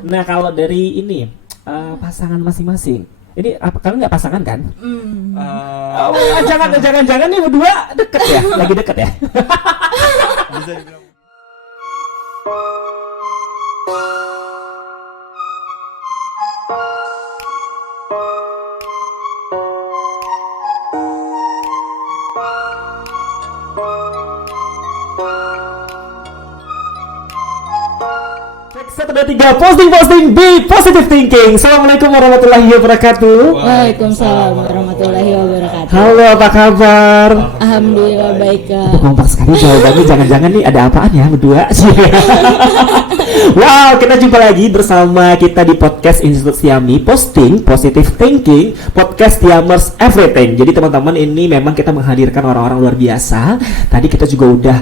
Nah kalau dari ini pasangan masing-masing, ini apa kalian nggak pasangan kan? Jangan nih berdua deket ya, lagi deket ya. Bisa dibilang. Satu, dua, tiga, posting be positive thinking. Assalamualaikum warahmatullahi wabarakatuh. Waalaikumsalam warahmatullahi wabarakatuh. Halo, apa kabar? Alhamdulillah baik Kak. Kompak sekali jawabannya, jangan-jangan nih ada apaan ya berdua? Wow, kita jumpa lagi bersama kita di podcast Institut Siami, posting positive thinking, podcast Tiamers Everything. Jadi teman-teman, ini memang kita menghadirkan orang-orang luar biasa. Tadi kita juga udah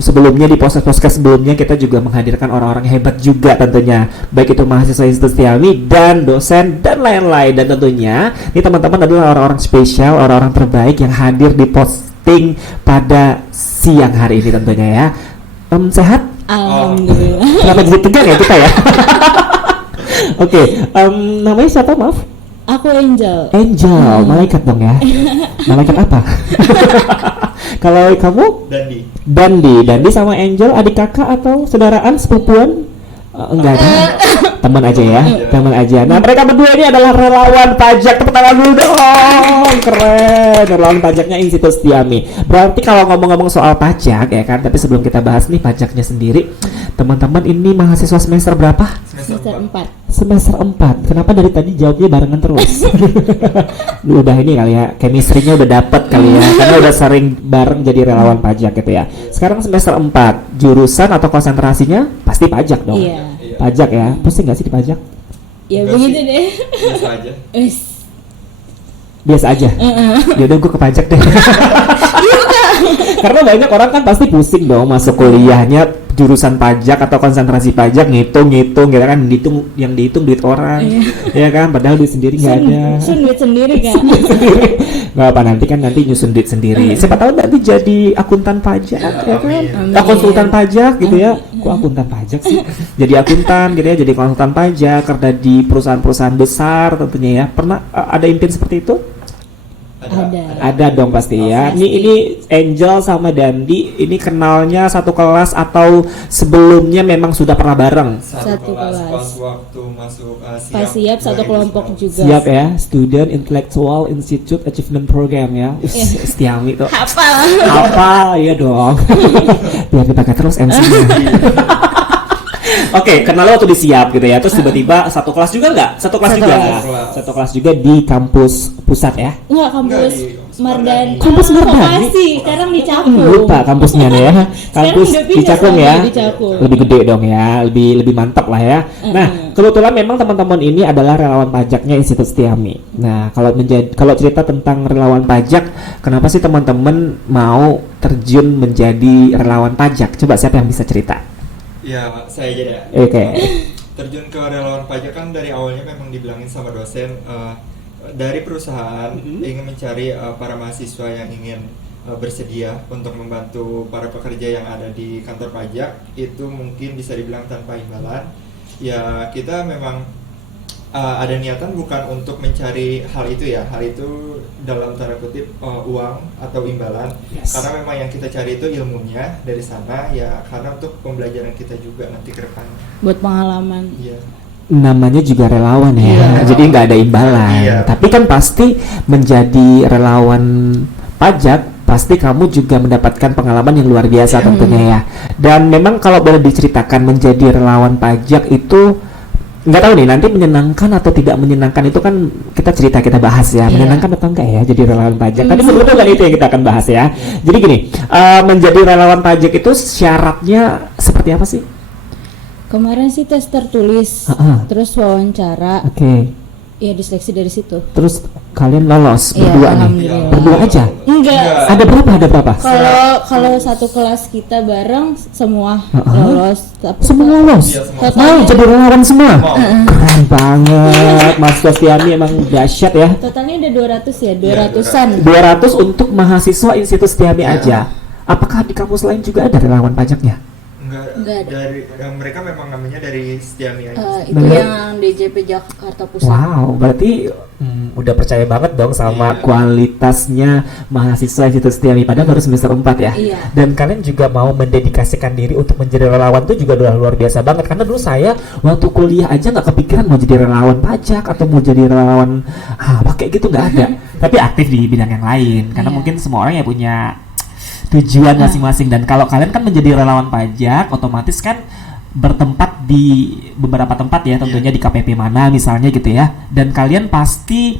sebelumnya di podcast sebelumnya kita juga menghadirkan orang-orang hebat juga tentunya, baik itu mahasiswa Institut Siami dan dosen dan lain-lain. Dan tentunya ini teman-teman adalah orang-orang spesial, orang-orang terbaik yang hadir di posting pada siang hari ini tentunya ya. Sehat? Alhamdulillah. Kenapa jadi tegang ya kita ya? Oke, namanya siapa maaf? Aku Angel. Angel, malaikat dong ya. Malaikat apa? Kalau kamu? Dandi sama Angel adik kakak atau saudaraan sepupuan? Enggak ada. Teman aja ya, teman aja. Nah, mereka berdua ini adalah relawan pajak. Tepuk tangan dulu dong. Keren. Relawan pajaknya Institut Siami. Berarti kalau ngomong-ngomong soal pajak ya kan, tapi sebelum kita bahas nih pajaknya sendiri, teman-teman ini mahasiswa semester berapa? Semester 4. Semester 4. Kenapa dari tadi jawabnya barengan terus? Udah ini kali ya, chemistry-nya udah dapet kali ya, karena udah sering bareng jadi relawan pajak gitu ya. Sekarang semester 4, jurusan atau konsentrasinya pasti pajak dong. Iya. Pajak ya, pusing gak sih di pajak? Ya Enggak begitu sih. deh. Biasa aja. Wes. Biasa aja. Yaudah gue ke pajak deh. Karena banyak orang kan pasti pusing dong masuk kuliahnya jurusan pajak atau konsentrasi pajak, ngitung gitu kan, yang dihitung duit orang, ya kan, padahal duit sendiri nggak ada. Nyusun duit sendiri Kak. Nggak apa, nanti nyusun duit sendiri. Siapa tahu nanti jadi akuntan pajak, ya kan, atau konsultan pajak gitu ya. Kok akuntan pajak sih? Jadi akuntan gitu ya, jadi konsultan pajak, kerja di perusahaan-perusahaan besar tentunya ya. Pernah ada impian seperti itu? Ada dong pasti ya. Ini Angel sama Dandi ini kenalnya satu kelas atau sebelumnya memang sudah pernah bareng? Satu kelas. Pas waktu masuk Pas siap satu kelompok juga. Siap ya, Student Intellectual Institute Achievement Program ya. Setiami tuh. Apa? Iya dong. Biar dipakai terus MC-nya. Oke, kenalnya waktu di Siap gitu ya. Terus tiba-tiba satu kelas juga nggak? Satu kelas juga. Satu kelas juga di kampus pusat ya. Enggak, kampus Mardani. Kampus Mardani. Sekarang di Cakung. Lupa kampusnya nih ya. Kampus udah di pindah Cakung sekarang ya. di Cakung. Lebih gede dong ya, lebih mantap lah ya. Nah, kebetulan memang teman-teman ini adalah relawan pajaknya Institut Siami. Nah, kalau cerita tentang relawan pajak, kenapa sih teman-teman mau terjun menjadi relawan pajak? Coba siapa yang bisa cerita? Ya, saya aja deh. Oke. Terjun ke relawan pajak kan dari awalnya memang dibilangin sama dosen dari perusahaan ingin mencari para mahasiswa yang ingin bersedia untuk membantu para pekerja yang ada di kantor pajak. Itu mungkin bisa dibilang tanpa imbalan. Ya, kita memang ada niatan bukan untuk mencari hal itu ya. Hal itu dalam tanda kutip uang atau imbalan. Yes. Karena memang yang kita cari itu ilmunya dari sana ya, karena untuk pembelajaran kita juga nanti ke depan. Buat pengalaman. Iya. Namanya juga relawan ya, Iya. jadi nggak ada imbalan. Iya. Tapi kan pasti menjadi relawan pajak, pasti kamu juga mendapatkan pengalaman yang luar biasa tentunya ya. Dan memang kalau boleh diceritakan menjadi relawan pajak itu, nggak tahu nih nanti menyenangkan atau tidak menyenangkan, itu kan kita bahas ya. Menyenangkan atau enggak ya jadi relawan pajak. Tapi sebetulnya kan itu yang kita akan bahas ya. Jadi gini, menjadi relawan pajak itu syaratnya seperti apa sih? Kemarin sih tes tertulis, terus wawancara. Oke. Ya diseleksi dari situ. Terus kalian lolos Iya, berdua nih? alhamdulillah. Berdua aja? Enggak. Ada berapa? Kalau satu kelas kita bareng semua lolos. Tapi Semua lolos? Iya, semua. Mau Totalnya, jadi relawan semua? Mau. Keren banget, Mas Kostiani emang dahsyat ya. totalnya ada 200 ya, 200-an. 200 untuk mahasiswa Institut Siami aja. Apakah di kampus lain juga ada relawan pajaknya? Enggak Enggak ada. Dari mereka memang namanya dari Setiami aja. Itu yang DJP Jakarta Pusat. Wow, berarti udah percaya banget dong sama Iya. kualitasnya mahasiswa Institut Setiami, padahal baru semester 4 ya. Iya. Dan kalian juga mau mendedikasikan diri untuk menjadi relawan tuh juga udah luar biasa banget. Karena dulu saya waktu kuliah aja nggak kepikiran mau jadi relawan pajak atau mau jadi relawan pakai gitu, nggak ada. Tapi aktif di bidang yang lain. Karena Iya. mungkin semua orang ya punya tujuan masing-masing. Dan kalau kalian kan menjadi relawan pajak, otomatis kan bertempat di beberapa tempat ya, tentunya di KPP mana misalnya gitu ya. Dan kalian pasti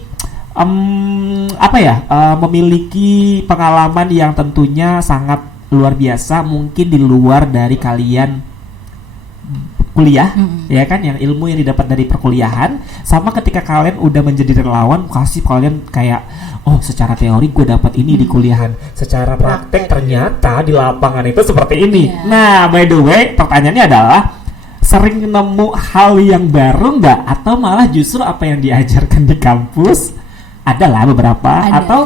memiliki pengalaman yang tentunya sangat luar biasa, mungkin di luar dari kalian kuliah, ya kan, yang ilmu yang didapat dari perkuliahan. Sama ketika kalian udah menjadi relawan, kasih kalian kayak, oh secara teori gue dapat ini di kuliahan, secara praktek ternyata di lapangan itu seperti ini. Iya. Nah, by the way, pertanyaannya adalah sering nemu hal yang baru nggak, atau malah justru apa yang diajarkan di kampus adalah beberapa, Ada. atau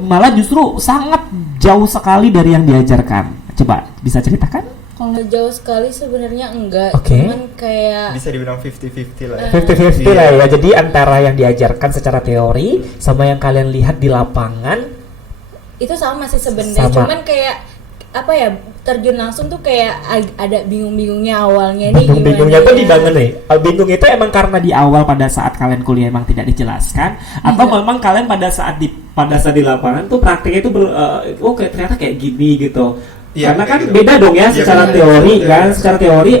malah justru sangat jauh sekali dari yang diajarkan. Coba bisa ceritakan? Kalau jauh sekali sebenarnya enggak, Oke. cuman kayak Bisa dibilang 50-50 lah ya. 50-50 Iya. lah ya. Jadi antara yang diajarkan secara teori sama yang kalian lihat di lapangan. itu sama sih sebenarnya, Sama. cuman kayak apa ya, terjun langsung tuh kayak ada bingung-bingungnya awalnya nih. Bingung-bingungnya gimana tuh ya. di mana nih? Bingung itu emang karena di awal pada saat kalian kuliah emang tidak dijelaskan, atau Enggak. memang kalian pada saat di lapangan tuh praktiknya itu ternyata kayak gini gitu. Iya, Karena kayak kan gitu. beda dong ya Iya, secara benar. teori Iya. kan. Secara teori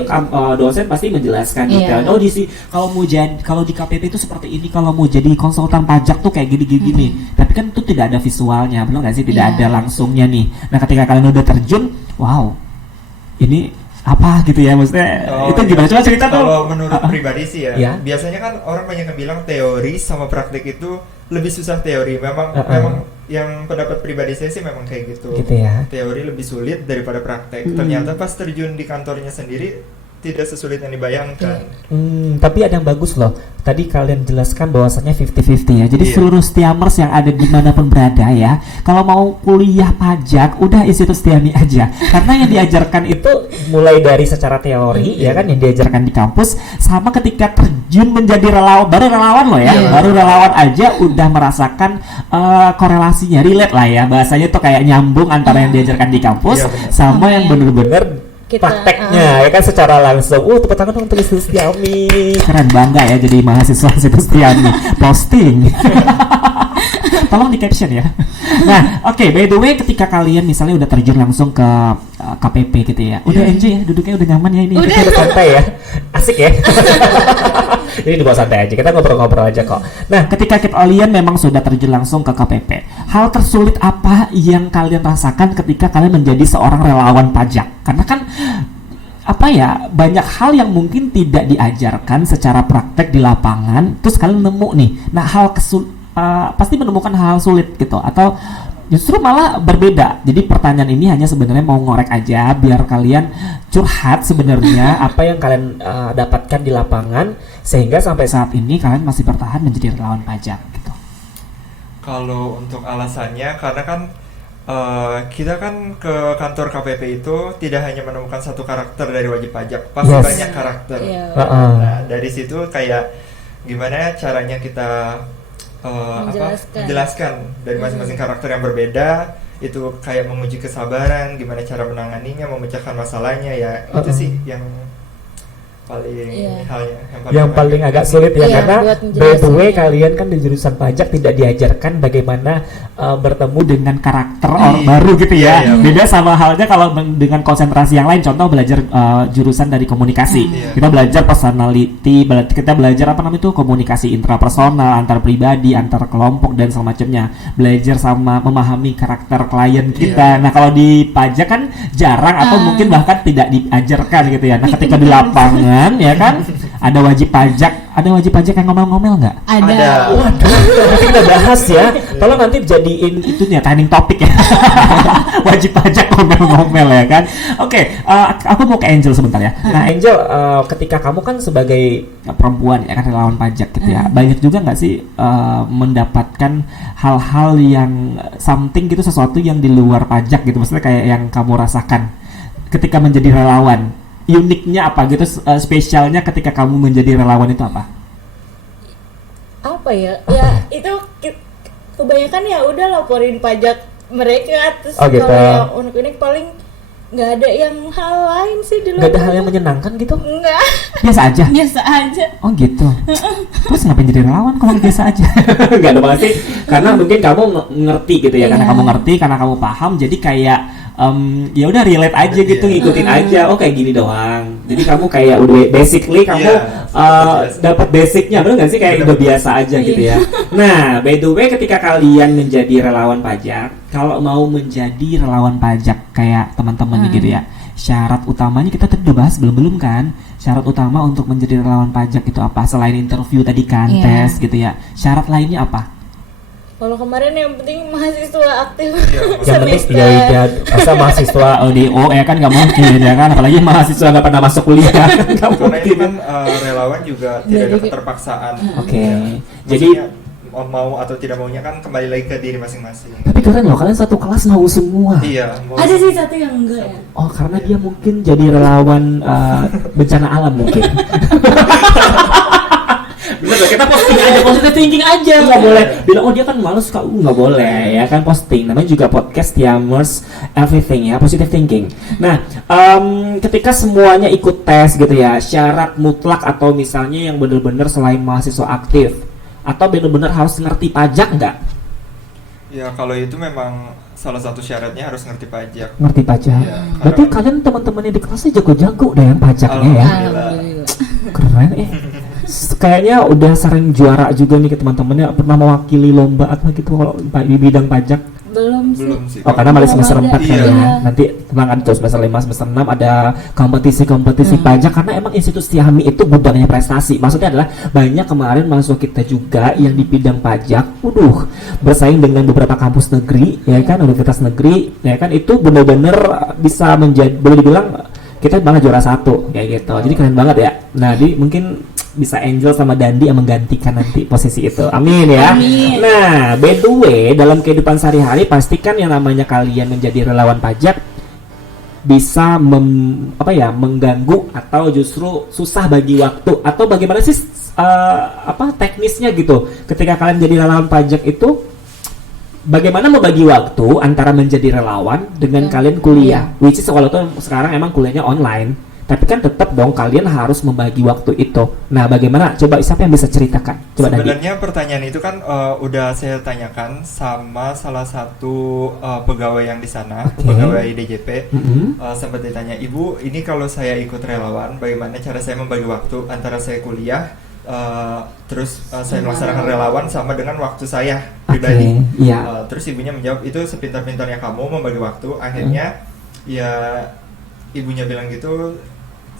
dosen pasti menjelaskan Iya. detail. Oh kalau di KPP itu seperti ini, kalau mau jadi konsultan pajak tuh kayak gini. Tapi kan itu tidak ada visualnya, belum nggak sih? Tidak Iya. ada langsungnya nih. Nah, ketika kalian udah terjun, wow, ini apa gitu ya, maksudnya itu iya. gimana? Coba cerita tuh. Kalau menurut pribadi sih ya, Iya. biasanya kan orang banyak yang bilang teori sama praktik itu lebih susah teori. Memang Uh-uh. memang yang pendapat pribadi saya sih memang kayak gitu. Gitu ya. Teori lebih sulit daripada praktek. Ternyata pas terjun di kantornya sendiri tidak sesulit yang dibayangkan. Tapi ada yang bagus loh. Tadi kalian jelaskan bahwasannya 50-50 ya. Jadi Iya. seluruh Setiamers yang ada dimanapun berada ya, kalau mau kuliah pajak, udah Institut Setiami aja. Karena yang diajarkan itu mulai dari secara teori ya kan, yang diajarkan di kampus, sama ketika terjun menjadi relawan, baru relawan loh ya, Iya. baru relawan aja udah merasakan korelasinya, relate lah ya. Bahasanya tuh kayak nyambung antara yang diajarkan di kampus Iya, benar. sama yang bener-bener Kita, prakteknya ya kan, secara langsung. Tepuk tangan dong untuk Institut Setiami. Keren, bangga ya jadi mahasiswa Institut Setiami. Posting. Tolong di caption ya. Nah, oke, by the way, ketika kalian misalnya udah terjun langsung ke KPP gitu ya, udah Iya. enjoy ya, duduknya udah nyaman ya ini. Udah. Kita udah santai ya, asik ya. Ini dibawa santai aja, kita ngobrol-ngobrol aja kok. Nah, ketika kalian memang sudah terjun langsung ke KPP, hal tersulit apa yang kalian rasakan ketika kalian menjadi seorang relawan pajak? Karena kan apa ya, banyak hal yang mungkin tidak diajarkan secara praktek di lapangan, terus kalian nemu nih. Nah, pasti menemukan hal sulit gitu, atau justru malah berbeda. Jadi pertanyaan ini hanya sebenarnya mau ngorek aja biar kalian curhat sebenarnya apa yang kalian dapatkan di lapangan sehingga sampai saat ini kalian masih bertahan menjadi relawan pajak gitu. Kalau untuk alasannya, karena kan kita kan ke kantor KPP itu tidak hanya menemukan satu karakter dari wajib pajak, pasti Yes. banyak karakter. Iya. Nah, dari situ kayak gimana caranya kita menjelaskan dari masing-masing karakter yang berbeda, itu kayak menguji kesabaran, gimana cara menanganinya, memecahkan masalahnya ya. Itu sih yang paling Iya. halnya Yang paling agak sulit ya, Iya, karena buat by the way menjelasinnya. kalian kan di jurusan pajak tidak diajarkan bagaimana bertemu dengan karakter Iya. orang baru gitu ya. Iya, iya. Beda sama halnya kalau dengan konsentrasi yang lain, contoh belajar jurusan dari komunikasi. Iya. Kita belajar personality, kita belajar apa namanya itu, komunikasi intrapersonal, antar pribadi, antar kelompok dan semacamnya. Belajar sama memahami karakter klien kita. Iya. Nah, kalau di pajak kan jarang atau mungkin bahkan tidak diajarkan gitu ya. Nah, ketika di lapangan ya kan ada wajib pajak yang ngomel-ngomel nggak? Ada. Waduh, nanti kita bahas ya. Tolong nanti jadiin itunya trending topik ya. Wajib pajak ngomel-ngomel ya kan. Oke, aku mau ke Angel sebentar ya. Nah, Angel, ketika kamu kan sebagai perempuan ya kan, relawan pajak gitu ya, banyak juga nggak sih mendapatkan hal-hal yang something gitu, sesuatu yang di luar pajak gitu, maksudnya kayak yang kamu rasakan ketika menjadi relawan? uniknya apa gitu, spesialnya ketika kamu menjadi relawan itu apa? Apa ya? Ya itu kebanyakan ya udah laporin pajak mereka, terus Oh, gitu. kalau yang unik-unik paling nggak ada yang hal lain sih di luar. Gak ada hal yang menyenangkan gitu? Enggak. Biasa aja? Biasa aja. Oh gitu. Terus ngapain jadi relawan kalau biasa aja? Gak ada banget sih. Karena mungkin kamu ngerti gitu ya, karena Iya. kamu ngerti, karena kamu paham, jadi kayak ya udah relate aja gitu, ngikutin aja. Oh kayak gini doang. Jadi kamu kayak udah basically kamu dapat basicnya, bener nggak sih, kayak udah biasa aja gitu ya. Nah, by the way, ketika kalian menjadi relawan pajak, kalau mau menjadi relawan pajak kayak teman-teman gitu ya, syarat utamanya kita tadi udah bahas belum kan? Syarat utama untuk menjadi relawan pajak itu apa? Selain interview tadi kan, tes gitu ya. Syarat lainnya apa? Kalau kemarin yang penting mahasiswa aktif Yang penting semester. ya masa mahasiswa ODO ya kan nggak mungkin ya kan, apalagi mahasiswa nggak pernah masuk kuliah kan nggak Karena ini mungkin. kan relawan juga tidak ada keterpaksaan. Oke. Ya. Jadi Maksudnya, mau atau tidak maunya kan kembali lagi ke diri masing-masing. tapi keren loh, kalian satu kelas mau semua. Iya. Ada sih satu yang enggak ya. Oh karena dia mungkin jadi relawan bencana alam mungkin. Bener loh, kita posting aja, positive thinking aja, nggak boleh bilang oh dia kan malas kak, nggak boleh ya kan, posting. Namanya juga podcast Tiamers Everything ya, positive thinking. Nah, ketika semuanya ikut tes gitu ya, syarat mutlak atau misalnya yang bener-bener selain mahasiswa aktif atau bener-bener harus ngerti pajak nggak? Ya kalau itu memang salah satu syaratnya harus ngerti pajak. Ngerti pajak. Iya, Berarti karena- kalian teman-temannya di kelasnya jago-jago deh yang pajaknya ya. Alhamdulillah. Keren kayaknya udah sering juara juga nih ke teman-temannya, pernah mewakili lomba atau gitu kalau di bidang pajak. Belum sih. Oh karena masih semester Belum 4 ada. kan ya. Iya. Nanti tenang ada tuh semester 5, semester 6 ada kompetisi-kompetisi pajak, karena emang institusi Tiami itu gudangnya prestasi. Maksudnya adalah banyak kemarin mahasiswa kita juga yang di bidang pajak, bersaing dengan beberapa kampus negeri ya kan, universitas negeri ya kan, itu benar-benar bisa menjadi, boleh dibilang kita malah juara 1 kayak gitu. Jadi keren banget ya. Nah, di mungkin bisa Angel sama Dandi yang menggantikan nanti posisi itu. Amin ya. Amin. Nah, by the way, dalam kehidupan sehari-hari pastikan yang namanya kalian menjadi relawan pajak bisa mengganggu atau justru susah bagi waktu, atau bagaimana sih teknisnya gitu. Ketika kalian jadi relawan pajak itu bagaimana membagi waktu antara menjadi relawan dengan kalian kuliah? Which is walaupun sekarang emang kuliahnya online, tapi kan tetap dong kalian harus membagi waktu itu. Nah, bagaimana? Coba siapa yang bisa ceritakan? Coba Dandi. Sebenarnya pertanyaan itu kan udah saya tanyakan sama salah satu pegawai yang di sana, pegawai DJP. Sempat ditanya, Ibu, ini kalau saya ikut relawan, bagaimana cara saya membagi waktu antara saya kuliah, terus saya melaksanakan relawan sama dengan waktu saya pribadi. Iya. Terus ibunya menjawab, itu sepintar-pintarnya kamu membagi waktu. Akhirnya ya ibunya bilang gitu,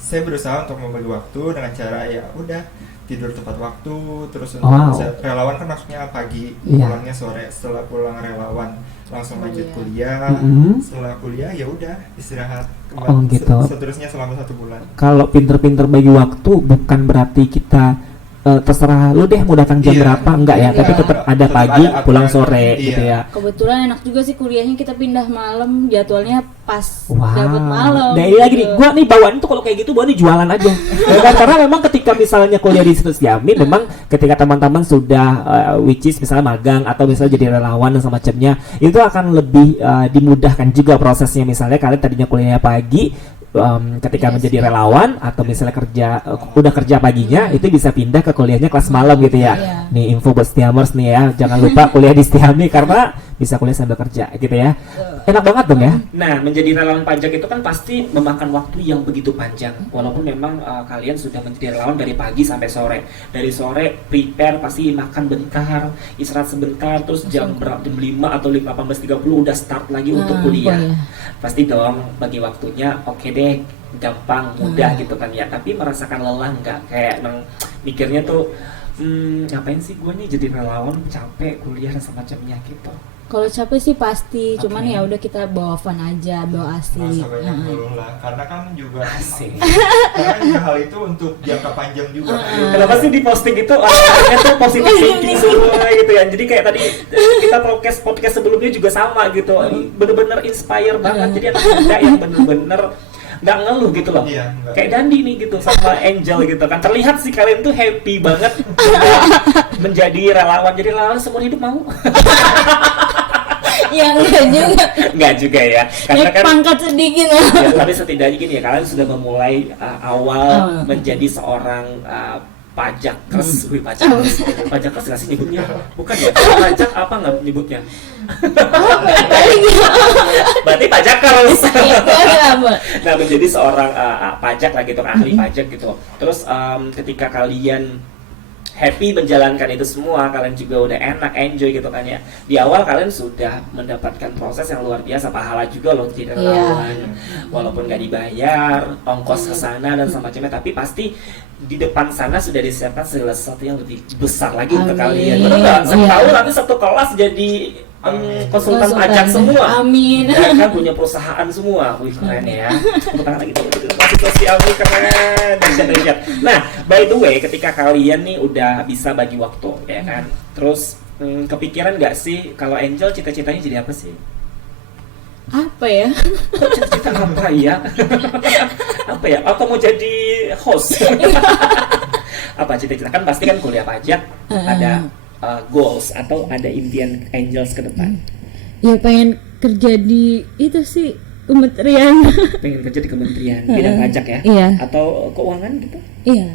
saya berusaha untuk membagi waktu dengan cara ya udah tidur tepat waktu, terus untuk relawan kan maksudnya pagi, pulangnya sore. Setelah pulang relawan langsung lanjut kuliah. Setelah kuliah ya udah istirahat. Gitu. Seterusnya selama 1 bulan. Kalau pinter-pinter bagi waktu bukan berarti kita terserah lu deh mau datang jam berapa, enggak ya, tapi tetap ada pagi, pulang sore gitu ya. Kebetulan enak juga sih kuliahnya, kita pindah malam, jadwalnya pas dapat malam. Nah ini lagi nih, gua nih bawaan tuh kalau kayak gitu gua nih jualan aja. Ya kan? Karena memang ketika misalnya kuliah di Institut Tiami, memang ketika teman-teman sudah which is misalnya magang atau misalnya jadi relawan dan semacamnya, itu akan lebih dimudahkan juga prosesnya. Misalnya kalian tadinya kuliahnya pagi, ketika menjadi relawan atau misalnya udah kerja paginya, itu bisa pindah ke kuliahnya kelas malam gitu ya. Nih info buat Stiamers nih ya, jangan lupa kuliah di Stiami karena bisa kuliah sambil kerja gitu ya. Enak banget dong ya. Nah, menjadi relawan pajak itu kan pasti memakan waktu yang begitu panjang, walaupun memang kalian sudah menjadi relawan dari pagi sampai sore. Dari sore prepare, pasti makan bentar, istirahat sebentar, terus jam 5 atau 18.30 udah start lagi untuk kuliah. Pasti dong bagi waktunya oke deh, gampang, mudah gitu kan ya. Tapi merasakan lelah nggak? Kayak mikirnya tuh ngapain sih gue nih jadi relawan, capek kuliah dan semacamnya gitu. Kalau capek sih pasti, cuman ya udah kita bawa fun aja, bawa asik. Masa banyak dulu lah, karena kan juga karena juga hal itu untuk jangka panjang juga. Kenapa sih di posting itu orang-orangnya tuh positif thinking semua gitu ya. Jadi kayak tadi kita podcast sebelumnya juga sama gitu, bener-bener inspire banget. Jadi anak muda yang bener-bener nggak ngeluh gitu loh. Iya, enggak. Kayak Dandi nih gitu sama Angel gitu kan. Terlihat sih kalian tuh happy banget menjadi relawan. Jadi relawan seumur hidup mau. Ya enggak juga. Nggak juga ya. Karena Naik kan pangkat sedikit. ya, tapi setidaknya gini ya, kalian sudah memulai awal menjadi seorang pajakers. Wih, pajakers. Pajakers nggak sih nyebutnya? Bukan ya? Pajak apa nggak nyebutnya? Berarti pajakers. Nah, menjadi seorang pajak lah gitu, ahli pajak gitu. Terus ketika kalian happy menjalankan itu semua, kalian juga udah enak, enjoy gitu kan ya. Di awal kalian sudah mendapatkan proses yang luar biasa, pahala juga loh jadi relawan. Walaupun nggak dibayar, ongkos ke sana dan semacamnya, tapi pasti di depan sana sudah disiapkan segala sesuatu yang lebih besar lagi untuk kalian. Benar nggak? Saya tahu nanti satu kelas jadi konsultan pajak semua. Amin. Ya kan, punya perusahaan semua. Wih, keren ya. Tepuk tangan lagi tuh. Masih sosial nih, keren. Dahsyat. Nah, by the way, ketika kalian nih udah bisa bagi waktu, ya kan. Terus kepikiran nggak sih kalau Angel cita-citanya jadi apa sih? Apa ya? Kok cita-cita apa ya? Apa ya? Atau mau jadi host? Apa cita-cita? Kan pasti kan kuliah pajak ada goals atau ada impian Angels ke depan. Ya pengen kerja di itu sih kementerian. Pengen kerja di kementerian bidang pajak ya? Iya. Atau keuangan gitu? Iya.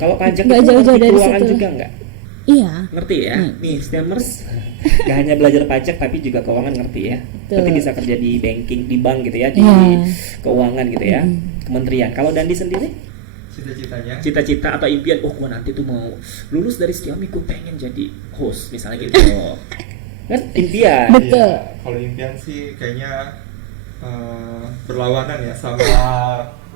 Kalau pajak Nggak itu jauh-jauh ngerti dari keuangan situ. juga nggak? Iya. Ngerti ya? Nih, Stiamers gak hanya belajar pajak tapi juga keuangan ngerti ya. Berarti bisa kerja di banking, di bank gitu ya, di keuangan gitu ya, kementerian. Kalau Dandi sendiri? Cita-citanya Cita-cita atau impian, gua nanti tuh mau lulus dari Stiami, gua pengen jadi host misalnya gitu. Kan impian. Betul. iya, kalau impian sih kayaknya berlawanan ya sama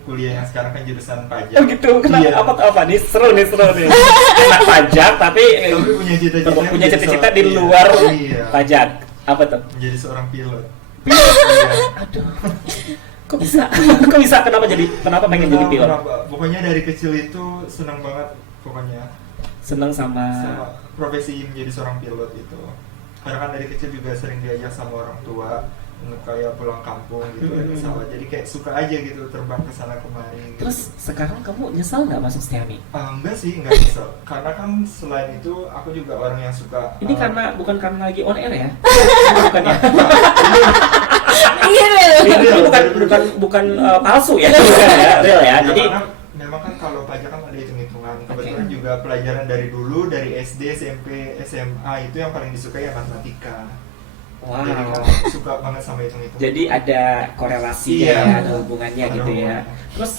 kuliah yang sekarang kan jurusan pajak. Oh gitu, kenapa? Iya. Apa nih? Seru nih. Enak pajak tapi punya cita-cita di luar iya, pajak. Apa tuh? menjadi seorang pilot. Aduh. Kok bisa? Kenapa pengen jadi pilot? Pokoknya dari kecil itu senang banget pokoknya Senang sama profesi menjadi seorang pilot itu. Karena kan dari kecil juga sering diajak sama orang tua kayak pulang kampung gitu naik pesawat. Jadi kayak suka aja gitu terbang ke sana kemari. Gitu. Terus sekarang kamu nyesal nggak masuk Stiami? Enggak sih, enggak nyesel. Karena kan selain itu aku juga orang yang suka. Ini bukan karena lagi on air ya? Bukan ya? Ini bukan palsu ya? Bukan ya, real ya. Jadi memang kan kalau pajak kan ada hitung-hitungan. Kebetulan juga pelajaran dari dulu, dari SD, SMP, SMA itu yang paling disukai ya matematika. wow. Jadi kan suka banget sama hitung-hitung. Jadi ada korelasinya Iya. ya, ada hubungannya Ada gitu ya. hubungannya. Terus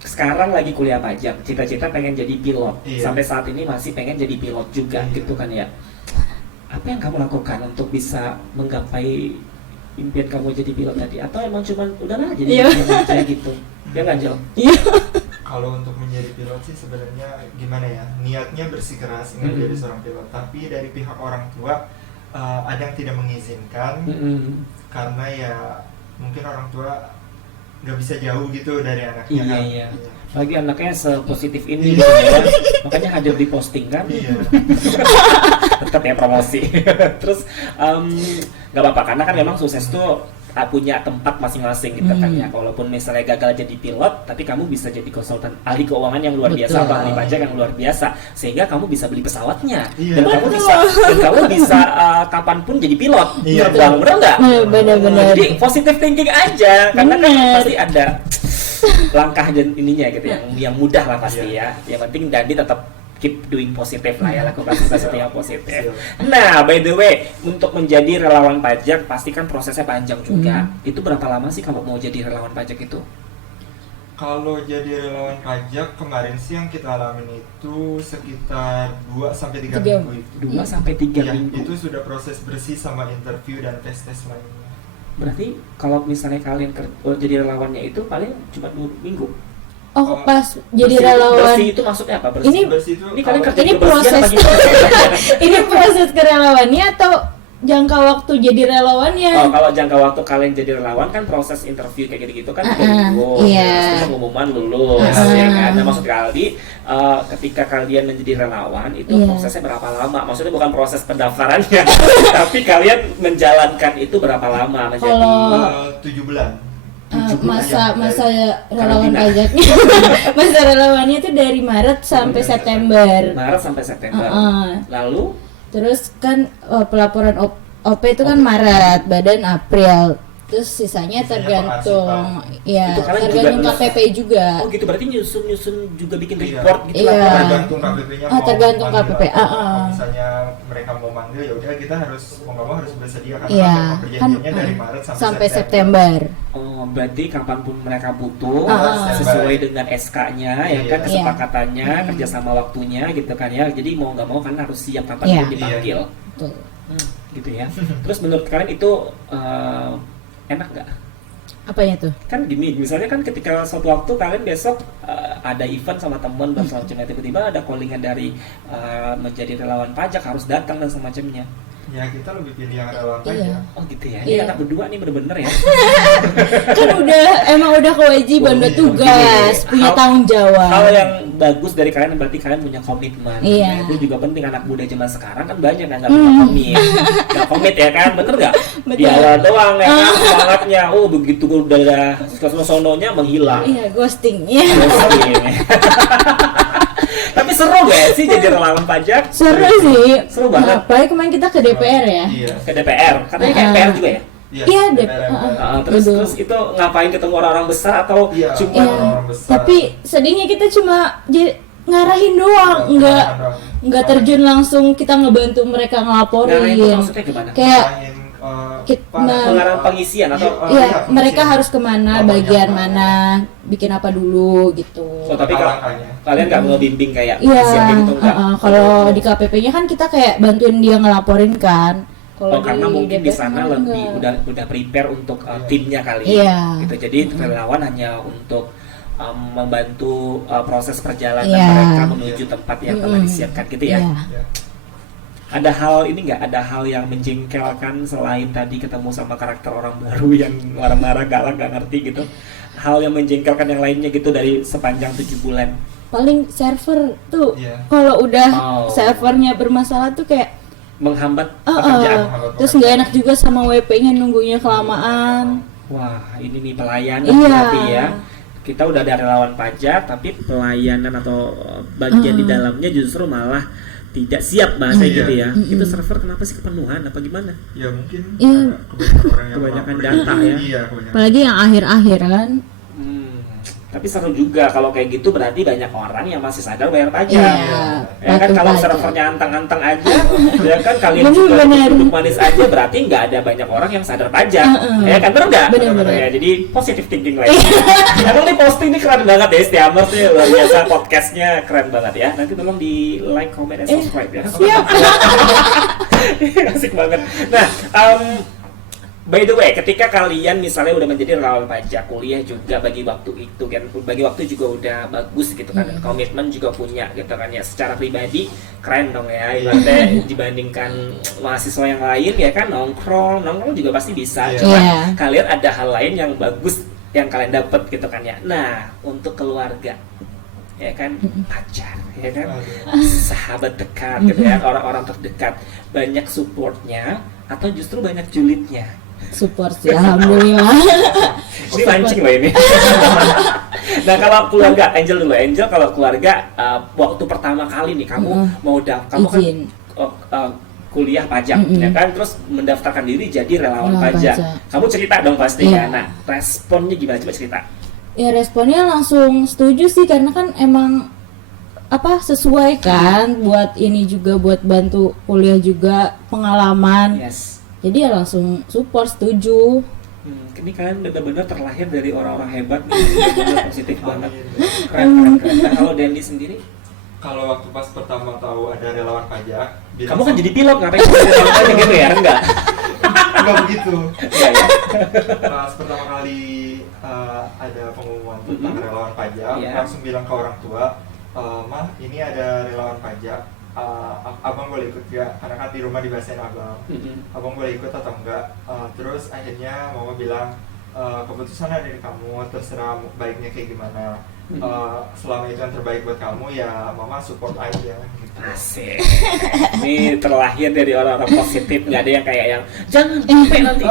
sekarang lagi kuliah pajak, cita-cita pengen jadi pilot. Iya. Sampai saat ini masih pengen jadi pilot juga Iya. gitu kan ya. Apa yang kamu lakukan untuk bisa menggapai impian kamu jadi pilot tadi? Atau emang cuman udahlah jadi pilot aja gitu? Ya nggak, Jel? Iya. Kalau untuk menjadi pilot sih sebenarnya gimana ya, niatnya bersikeras ingin menjadi seorang pilot, tapi dari pihak orang tua ada yang tidak mengizinkan karena ya mungkin orang tua nggak bisa jauh gitu dari anaknya. Iya, kan? iya. Lagi anaknya sepositif ini gitu ya. Makanya hadir di posting kan. Iya. Tetap ya promosi. Terus nggak apa-apa karena kan memang sukses tuh punya tempat masing-masing gitu kan ya. Walaupun misalnya gagal jadi pilot, tapi kamu bisa jadi konsultan ahli keuangan yang luar biasa atau ahli pajak yang luar biasa, sehingga kamu bisa beli pesawatnya Iya. dan kamu bisa kapanpun jadi pilot Iya. terbang, bener nggak? Benar-benar. Jadi positive thinking aja karena kan Bener. pasti ada langkah dan ininya gitu yang mudah lah pasti ya. Yang penting Dandi tetap keep doing positif lah ya, lakukan sesuatu yang positif. Nah, by the way, untuk menjadi relawan pajak pasti kan prosesnya panjang juga. Itu berapa lama sih kalau mau jadi relawan pajak itu? Kalau jadi relawan pajak kemarin sih yang kita alamin itu sekitar 2-3 minggu itu. 2-3 Ya, minggu. itu sudah proses bersih sama interview dan tes-tes lainnya. Berarti kalau misalnya kalian jadi relawannya itu paling cuma 2 minggu. Oh, pas jadi relawan. Bersih itu maksudnya apa? Bersih. Ini- Bersih itu Ini kalian kalau- kerja Ini di kebersihan proses. apa gimana? Ini proses kerelawannya atau jangka waktu jadi relawannya? Oh, kalau jangka waktu kalian jadi relawan kan proses interview kayak gitu-gitu kan minggu. iya. Terus pengumuman lulus ya kan. Nah, maksud kali ketika kalian menjadi relawan itu Iya. prosesnya berapa lama? Maksudnya bukan proses pendaftarannya, tapi kalian menjalankan itu berapa lama menjadi Kalau- 7 bulan. masa relawan karantina. pajaknya masa relawannya itu dari Maret sampai September. Maret sampai September. Lalu Terus kan pelaporan OP itu kan Maret, badan April. Terus sisanya tergantung ya Itu kalian tergantung juga KPP juga. oh gitu, berarti nyusun juga bikin Iya. report gitu Iya. laporan. Tergantung KPP-nya tergantung manggil KPP, atau ah. misalnya mereka mau manggil ya udah kita harus mau nggak mau harus bersedia karena Iya, memang kan perjanjiannya dari Maret sampai September. Oh, berarti kapanpun mereka butuh Ah. sesuai dengan SK-nya ya kan, Iya. kesepakatannya, Iya. kerjasama waktunya gitu kan ya. Jadi mau nggak mau kan harus siap kapanpun Iya. dipanggil. Betul. Gitu ya. Terus menurut kalian itu enak nggak? Apanya tuh? Kan gini, misalnya kan ketika suatu waktu kalian besok ada event sama temen dan semacamnya, tiba-tiba ada callingan dari menjadi relawan pajak harus datang dan semacamnya. ya kita lebih pilih yang relawan Iya. aja. Oh gitu ya. Iya. Ini anak berdua nih bener-bener ya. Kan emang udah kewajiban, udah tugas, punya tanggung jawab. Kalau yang bagus dari kalian berarti kalian punya komitmen. Iya. Nah, itu juga penting, anak muda zaman sekarang kan banyak yang nggak punya komit. Nggak komit ya kan, bener nggak? Di Betul. awal doang ya kan, semangatnya. Oh begitu udah sononya menghilang. Iya, ghosting. Iya. Tapi seru gak sih jadi relawan pajak? Seru sih. Seru banget. Apalagi kemarin kita ke DPR ya. Iya. Ke DPR, katanya ke MPR juga ya? Iya, DPR. Terus itu ngapain ketemu orang-orang besar atau Iya. cuma Iya. Orang besar. Tapi sedihnya kita cuma ngarahin doang, nggak terjun langsung kita ngebantu mereka ngarahin itu ngelaporin. maksudnya gimana? Kayak Pengarang pengisian atau iya, mereka harus kemana, bagian mana, bikin apa dulu gitu. oh, tapi kalian nggak mau bimbing kayak Iya, pengisian kayak gitu enggak? kalau di KPP-nya kan kita kayak bantuin dia ngelaporin kan. Oh, karena mungkin di DPR sana kan lebih enggak. udah prepare untuk timnya kali. Iya. Gitu. Jadi relawan hanya untuk membantu proses perjalanan Iya. mereka menuju tempat yang telah disiapkan gitu ya. Iya. Ada hal ini nggak? Ada hal yang menjengkelkan selain tadi ketemu sama karakter orang baru yang marah-marah galak nggak ngerti gitu? Hal yang menjengkelkan yang lainnya gitu dari sepanjang 7 bulan? Paling server tuh Iya. kalau udah Oh. servernya bermasalah tuh kayak Menghambat pekerjaan. terus nggak enak juga sama WP-nya nunggunya kelamaan. Wah, ini nih pelayanan Iya. berarti ya. Kita udah ada relawan pajak, tapi pelayanan atau bagian di dalamnya justru malah tidak siap bahasa Iya. gitu ya. Itu server kenapa sih kepenuhan? Apa gimana? Ya mungkin Iya. kebanyakan orang yang Kebanyakan melaporin. data ya. Iya, kebanyakan. Apalagi yang akhir-akhir kan. Tapi seru juga kalau kayak gitu, berarti banyak orang yang masih sadar bayar pajak. Iya. Ya kan patuh kalau pajak. servernya antang-antang aja, ya kan kalian Bener, juga bener. duduk manis aja, berarti nggak ada banyak orang yang sadar pajak. Ya kan, bener nggak? Bener, bener. Ya, jadi positive thinking lagi. Emang nih posting ini keren banget ya, Stiamers nih luar biasa, podcastnya keren banget ya. Nanti tolong di like, comment, dan subscribe ya. Siap. Asik banget. Nah, by the way, ketika kalian misalnya udah menjadi relawan pajak, kuliah juga bagi waktu itu kan, bagi waktu juga udah bagus gitu kan, komitmen juga punya gitu kan ya, secara pribadi keren dong ya, ibaratnya dibandingkan mahasiswa yang lain ya kan, nongkrong juga pasti bisa, Iya. cuma Iya. kalian ada hal lain yang bagus yang kalian dapat gitu kan ya. Nah, untuk keluarga ya kan, pacar ya kan, sahabat dekat gitu ya, orang-orang terdekat, banyak supportnya atau justru banyak julidnya? Support sih, alhamdulillah. Ini mancing loh ini. Nah, kalau keluarga, Angel dulu. Angel, kalau keluarga waktu pertama kali nih kamu mau kamu kan Izin. kuliah pajak ya kan, terus mendaftarkan diri jadi relawan Relawan pajak. pajak. Kamu cerita dong pasti Iya. kan. Nah, responnya gimana, coba cerita. Ya responnya langsung setuju sih, karena kan emang sesuai kan, buat ini juga, buat bantu kuliah juga, pengalaman. Yes. Jadi ya langsung support, setuju. Ini kalian benar-benar terlahir dari orang-orang hebat nih, benar-benar positif banget. Keren. Nah, kalau Dendi sendiri, Kalau waktu pas pertama tahu ada relawan pajak, kamu kan jadi pilot, ngapain jadi relawan pajak gitu ya? Enggak. enggak begitu. Iya, ya. Pas pertama kali ada pengumuman tentang relawan pajak, Iya. langsung bilang ke orang tua, "Mah, ini ada relawan pajak. Abang boleh ikut gak?" Karena kan di rumah dibahasain abang. Abang boleh ikut atau enggak? Terus akhirnya mama bilang, keputusan ada di kamu, terserah baiknya kayak gimana. Selama itu yang terbaik buat kamu ya mama support aja gitu. Asik. Ini terlahir dari orang-orang positif, nggak ada yang kayak yang jangan capek nanti.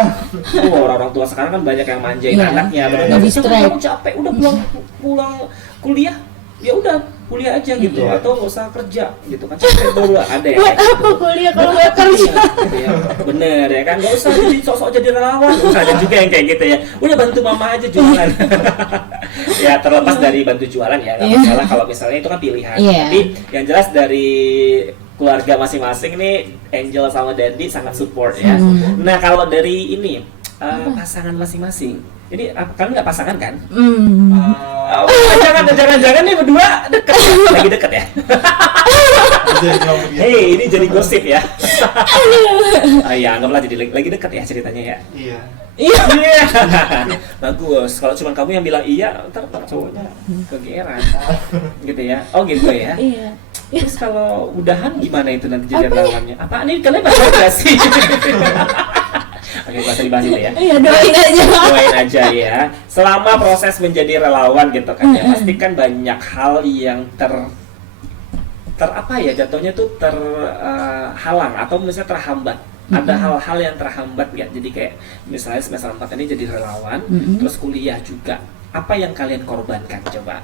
Orang-orang tua sekarang kan banyak yang manjain anaknya, jangan kamu capek, udah pulang kuliah, ya udah kuliah aja gitu, atau nggak usah kerja gitu kan, capek dulu ada ya. Buat apa kuliah kalau nggak kerja? Ya, bener ya kan, nggak usah jadi sosok jadi relawan. Ada juga yang kayak gitu ya, udah bantu mama aja jualan. Ya terlepas dari bantu jualan ya, nggak masalah kalau misalnya itu kan pilihan. Tapi yang jelas dari keluarga masing-masing nih, Angel sama Dandi sangat support ya. Nah kalau dari ini pasangan masing-masing, jadi kalian nggak pasangan kan? Jangan nih berdua deket, lagi deket ya? Hei, ini jadi gosip ya? Ya anggaplah jadi lagi deket ya ceritanya ya? Iya. Bagus, kalau cuma kamu yang bilang iya, ntar cowoknya kegeeran gitu ya? Oh gitu ya? Iya. Terus kalau udahan gimana itu nanti jadi relawannya? Apa ini kalian bahas gak sih? Oke, gak usah dibahas itu ya. Iya, doain aja. Doain aja ya. Selama proses menjadi relawan gitu kan ya, pasti kan banyak hal yang ter apa ya, jatuhnya tuh terhalang atau misalnya terhambat. Ada hal-hal yang terhambat nggak? Jadi kayak misalnya semester 4 ini jadi relawan, terus kuliah juga. Apa yang kalian korbankan coba?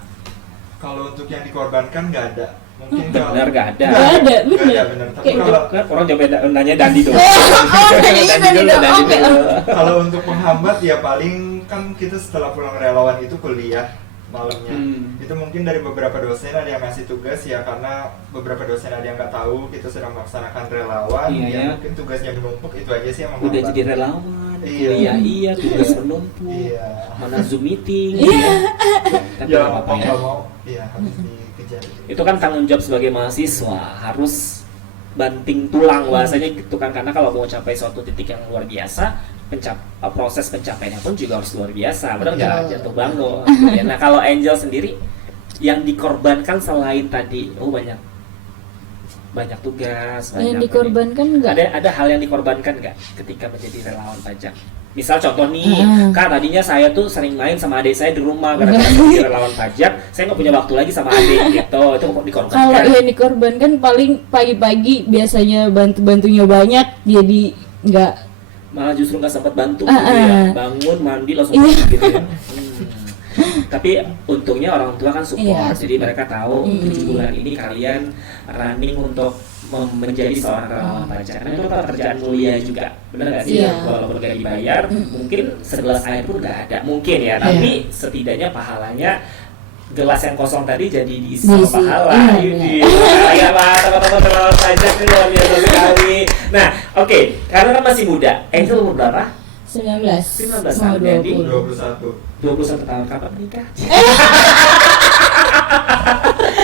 Kalau untuk yang dikorbankan nggak ada. Mungkin Benar nggak ada. Nggak ada, bener. bener. Tapi Kayak kalau Kan orang coba nanya Dandi dong. nanyanya Dandi dong. Oke. kalau untuk menghambat ya paling kan kita setelah pulang relawan itu kuliah malamnya. Itu mungkin dari beberapa dosen ada yang ngasih tugas ya, karena beberapa dosen ada yang nggak tahu kita sedang melaksanakan relawan. Ya mungkin tugasnya menumpuk, itu aja sih yang menghambat. Udah jadi relawan. Iya, tugas menumpuk. Mana Zoom meeting. Tapi Ya nggak apa-apa ya. nggak mau. Iya harus dikejar. Itu kan tanggung jawab sebagai mahasiswa, harus banting tulang bahasanya gitu kan, karena kalau mau capai suatu titik yang luar biasa, proses pencapaiannya pun juga harus luar biasa, benar nggak jatuh bangun gitu ya. Nah kalau Angel sendiri yang dikorbankan selain tadi banyak tugas, Yang dikorbankan nggak? ada hal yang dikorbankan nggak ketika menjadi relawan pajak? Misal contoh nih, Kak tadinya saya tuh sering main sama adik saya di rumah, gara-gara jadi relawan pajak, saya nggak punya waktu lagi sama adik gitu, itu dikorbankan. Kalau yang dikorbankan paling pagi-pagi biasanya bantunya banyak, jadi nggak. Malah justru nggak sempat bantu gitu ya, bangun mandi langsung gitu ya. Tapi untungnya orang tua kan support, jadi mereka tahu 7 bulan ini kalian running untuk menjadi seorang relawan pajak. Karena itu kan pekerjaan mulia juga, benar nggak sih? Walaupun nggak dibayar, mungkin segelas air pun nggak ada, mungkin ya. Tapi setidaknya pahalanya gelas yang kosong tadi jadi diisi sama pahala. Ya Pak, teman-teman relawan pajak ini luar biasa sekali. Nah, oke, karena kan masih muda. Angel umur berapa? 19 tahun. Jadi 21 tahun, kapan menikah?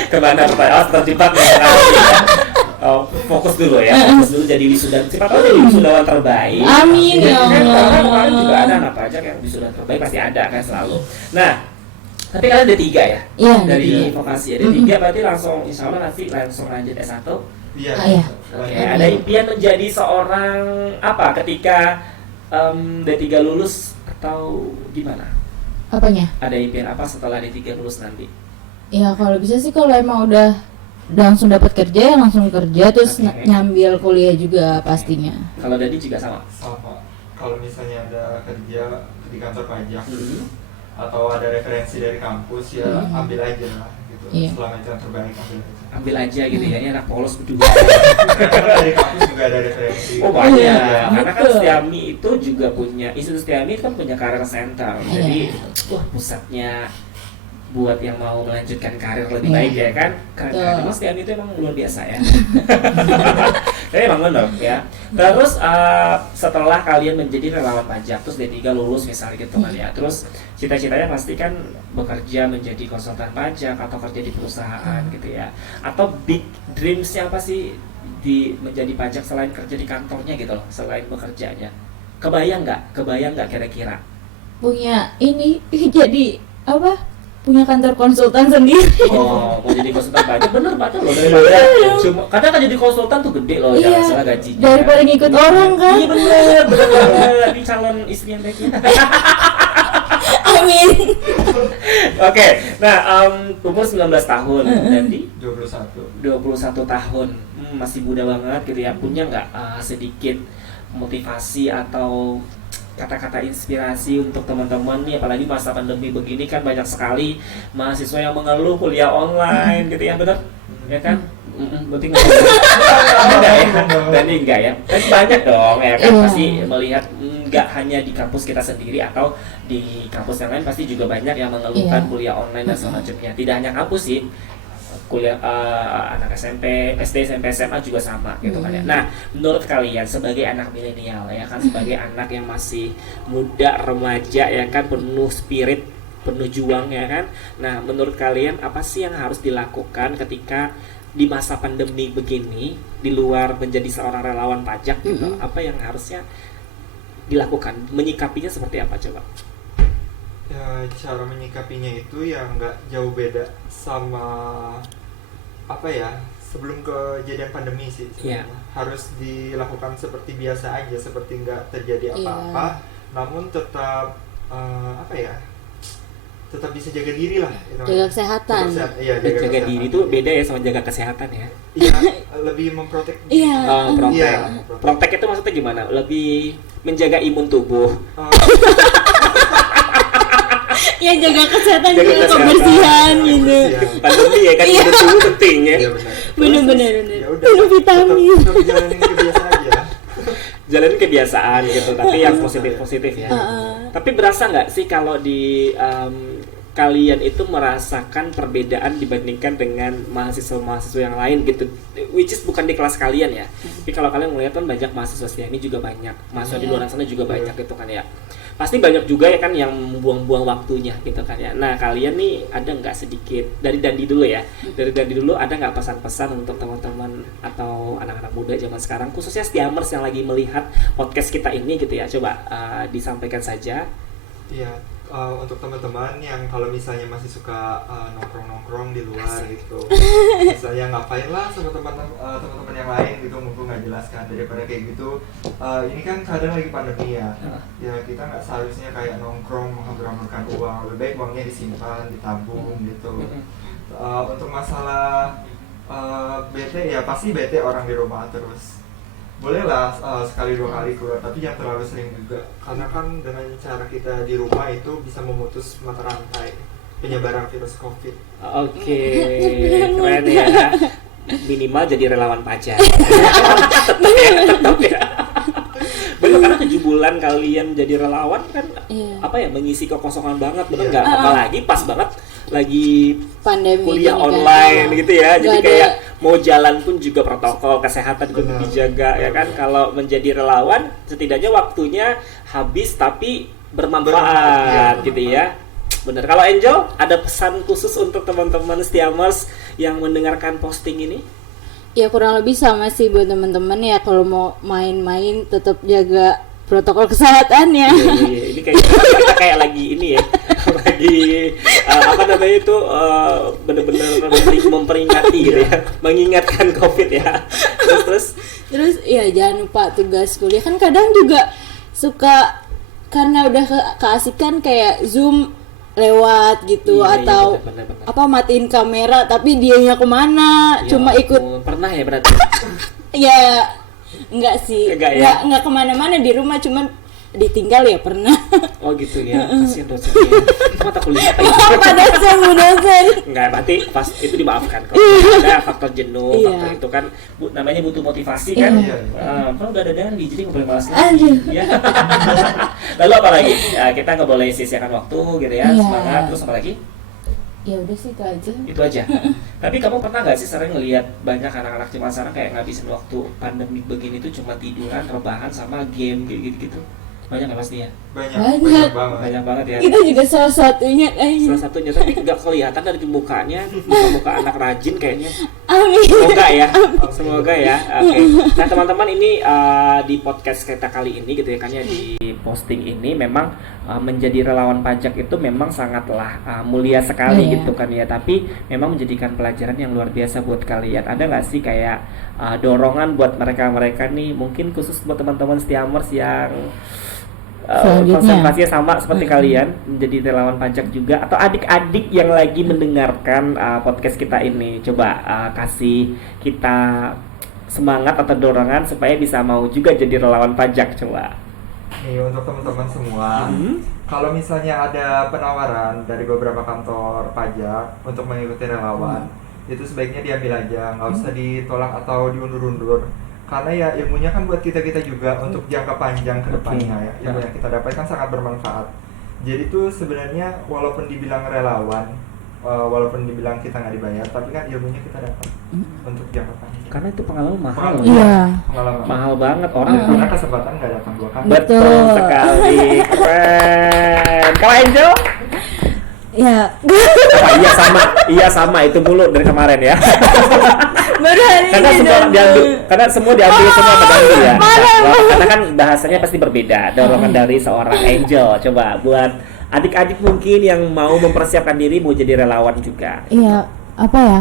Kemana pertanyaan? Terjebak ya. Fokus dulu ya, jadi wisudawan. Siapa tahu jadi wisudawan terbaik. Amin ya Allah. Kemarin juga ada anak pajak yang wisudawan terbaik, pasti ada kan selalu. Nah, tapi kalian ada 3 ya? Iya. Dari vokasi ada 3, berarti langsung insya Allah nanti langsung lanjut S1. Iya. Oke, ada impian menjadi seorang apa ketika D3 lulus atau gimana? Apanya? Ada impian apa setelah D3 lulus nanti? Ya kalau bisa sih, kalau emang udah langsung dapat kerja ya langsung kerja, terus nyambil kuliah juga pastinya. Kalau Dadi juga sama? Sama. Kalau misalnya ada kerja di kantor pajak atau ada referensi dari kampus ya ambil aja lah gitu. Selama itu yang terbaik ambil aja gitu ya, ini anak polos berdua. Dari kampus juga ada referensi. Oh banyak, karena kan Setiami itu juga punya, Institut Setiami itu kan punya career center. Jadi pusatnya buat yang mau melanjutkan karir lebih baik ya kan. Karena Mas Setiami itu emang luar biasa ya. Tapi emang benar ya. Terus setelah kalian menjadi relawan pajak, terus D3 lulus misalnya gitu kan ya, terus cita-citanya pasti kan bekerja menjadi konsultan pajak atau kerja di perusahaan gitu ya. Atau big dreams-nya apa sih di menjadi pajak selain kerja di kantornya gitu loh, selain bekerjanya? Kebayang nggak kira-kira? Punya ini jadi apa? Punya kantor konsultan sendiri. Oh, mau jadi konsultan pajak, bener loh, daripada cuma kadang kan jadi konsultan tuh gede loh, jangan salah gajinya. Daripada ngikut orang kan. Iya bener. Ini calon istri yang baiknya. Amin. Oke, nah umur 19 tahun dan di 21. 21 tahun, masih muda banget gitu ya. Punya nggak sedikit motivasi atau kata-kata inspirasi untuk teman-teman nih, apalagi masa pandemi begini kan banyak sekali mahasiswa yang mengeluh kuliah online gitu ya, benar? Ya kan? Berarti enggak ya? Berarti enggak ya? Tapi banyak dong ya kan, pasti melihat enggak hanya di kampus kita sendiri atau di kampus yang lain, pasti juga banyak yang mengeluhkan kuliah online dan semacamnya. Tidak hanya kampus sih, kuliah anak SMP, SD, SMP, SMA juga sama gitu kan ya. Nah, menurut kalian sebagai anak milenial ya kan, sebagai anak yang masih muda, remaja ya kan, penuh spirit, penuh juang ya kan. Nah, menurut kalian apa sih yang harus dilakukan ketika di masa pandemi begini, di luar menjadi seorang relawan pajak gitu, apa yang harusnya dilakukan? Menyikapinya seperti apa coba? Ya, cara menyikapinya itu ya nggak jauh beda sama apa ya, sebelum kejadian pandemi sih. Harus dilakukan seperti biasa aja, seperti nggak terjadi apa-apa, namun tetap apa ya, tetap bisa jaga diri lah, jaga kesehatan. Iya, jaga diri itu beda ya sama jaga kesehatan ya. Iya, lebih memprotek. Iya. Protek itu maksudnya gimana? Lebih menjaga imun tubuh. Ya, jaga kesehatan, jaga kebersihan gitu. Pandemi ya kan, imun tubuh penting ya. Bener-bener. Udah, vitamin. Tetap jalanin kebiasaan aja. Jalanin kebiasaan gitu, tapi yang positif ya. Tapi berasa nggak sih kalau di kalian itu merasakan perbedaan dibandingkan dengan mahasiswa-mahasiswa yang lain gitu, which is bukan di kelas kalian ya, tapi kalau kalian melihat kan banyak mahasiswa ini juga banyak, mahasiswa di luar sana juga banyak gitu kan ya, pasti banyak juga ya kan yang buang-buang waktunya gitu kan ya. Nah, kalian nih ada nggak sedikit dari Dandi dulu ya, dari Dandi dulu ada nggak pesan-pesan untuk teman-teman atau anak-anak muda zaman sekarang, khususnya Stiamers yang lagi melihat podcast kita ini gitu ya, coba disampaikan saja. Iya. Untuk teman-teman yang kalau misalnya masih suka nongkrong-nongkrong di luar gitu, misalnya ngapain lah sama teman-teman yang lain gitu, mumpung nggak jelaskan, daripada kayak gitu. Ini kan kadang lagi pandemi ya, ya kita nggak seharusnya kayak nongkrong menghamburkan uang, lebih baik uangnya disimpan, ditabung gitu. Untuk masalah bete ya pasti bete orang di rumah terus. Bolehlah sekali dua kali keluar, tapi jangan terlalu sering juga, karena kan dengan cara kita di rumah itu bisa memutus mata rantai penyebaran virus COVID. Oke, keren ya. Minimal jadi relawan pajak. Tetap ya. Benar, karena 7 bulan kalian jadi relawan kan apa ya, mengisi kekosongan banget, benar nggak? Apalagi pas banget lagi pandemi kuliah online gitu ya, jadi kayak mau jalan pun juga protokol kesehatan juga dijaga ya kan. Kalau menjadi relawan setidaknya waktunya habis tapi bermanfaat gitu ya. Bener. Kalau Angel ada pesan khusus untuk teman-teman Stiamers yang mendengarkan posting ini? Ya kurang lebih sama sih buat teman-teman ya, kalau mau main-main tetap jaga protokol kesehatan ya. Iya. Ini kita kayak lagi ini ya, lagi apa namanya itu benar-benar memperingati gitu ya, mengingatkan COVID ya. Terus ya jangan lupa tugas kuliah, kan kadang juga suka karena udah keasikan kayak Zoom lewat gitu, atau bener. apa matiin kamera tapi dianya kemana, cuma ikut. Pernah ya berarti? Ya enggak sih, enggak kemana-mana di rumah, cuman ditinggal ya pernah. Oh gitu ya, kasihan dosennya. Mata kuliah apa dosen? Enggak, berarti pas itu dimaafkan kalau ada faktor jenuh, faktor itu kan namanya butuh motivasi kan. Kalau udah ada Dandi jadi nggak boleh malas lagi. Ya. Lalu apa lagi? Ya, kita nggak boleh sia-siakan waktu gitu ya, semangat. Terus apa lagi? Ya udah sih itu aja. Itu aja. Tapi kamu pernah nggak sih sering ngelihat banyak anak-anak zaman sekarang kayak ngabisin waktu pandemi begini tuh cuma tiduran, rebahan sama game gitu? Banyak nggak pasti ya? Banyak banget ya. Itu juga salah satunya kayaknya. Salah satunya, tapi nggak kelihatan dari mukanya, muka anak rajin kayaknya. Amin. Semoga ya. Oke. Nah teman-teman, ini di podcast kita kali ini gitu ya, kan ya, di posting ini memang menjadi relawan pajak itu memang sangatlah mulia sekali gitu kan ya. Tapi memang menjadikan pelajaran yang luar biasa buat kalian. Ada nggak sih kayak dorongan buat mereka nih, mungkin khusus buat teman-teman Stiamers yang Selanjutnya. konsentrasinya sama seperti kalian menjadi relawan pajak juga, atau adik-adik yang lagi mendengarkan podcast kita ini, coba kasih kita semangat atau dorongan supaya bisa mau juga jadi relawan pajak, coba. Nih untuk teman-teman semua, kalau misalnya ada penawaran dari beberapa kantor pajak untuk mengikuti relawan, itu sebaiknya diambil aja, nggak usah ditolak atau diundur-undur. Karena ya ilmunya kan buat kita-kita juga untuk jangka panjang ke depannya ya. Ilmu yang kita dapat kan sangat bermanfaat. Jadi tuh sebenarnya walaupun dibilang relawan, walaupun dibilang kita nggak dibayar, tapi kan ilmunya kita dapat untuk jangka panjang. Karena itu pengalaman mahal. Iya. Pengalaman. Mahal banget orang. Karena kesempatan nggak datang 2 kali. Betul sekali. Keren. Kalau Angel? Ya. Iya sama itu mulu dari kemarin ya. Baru hari Karena ini semua dong. diambil, semua terganti ya. Karena kan bahasanya pasti berbeda. Dorongan dari seorang Angel. Coba buat adik-adik mungkin yang mau mempersiapkan diri mau jadi relawan juga. Iya, apa ya?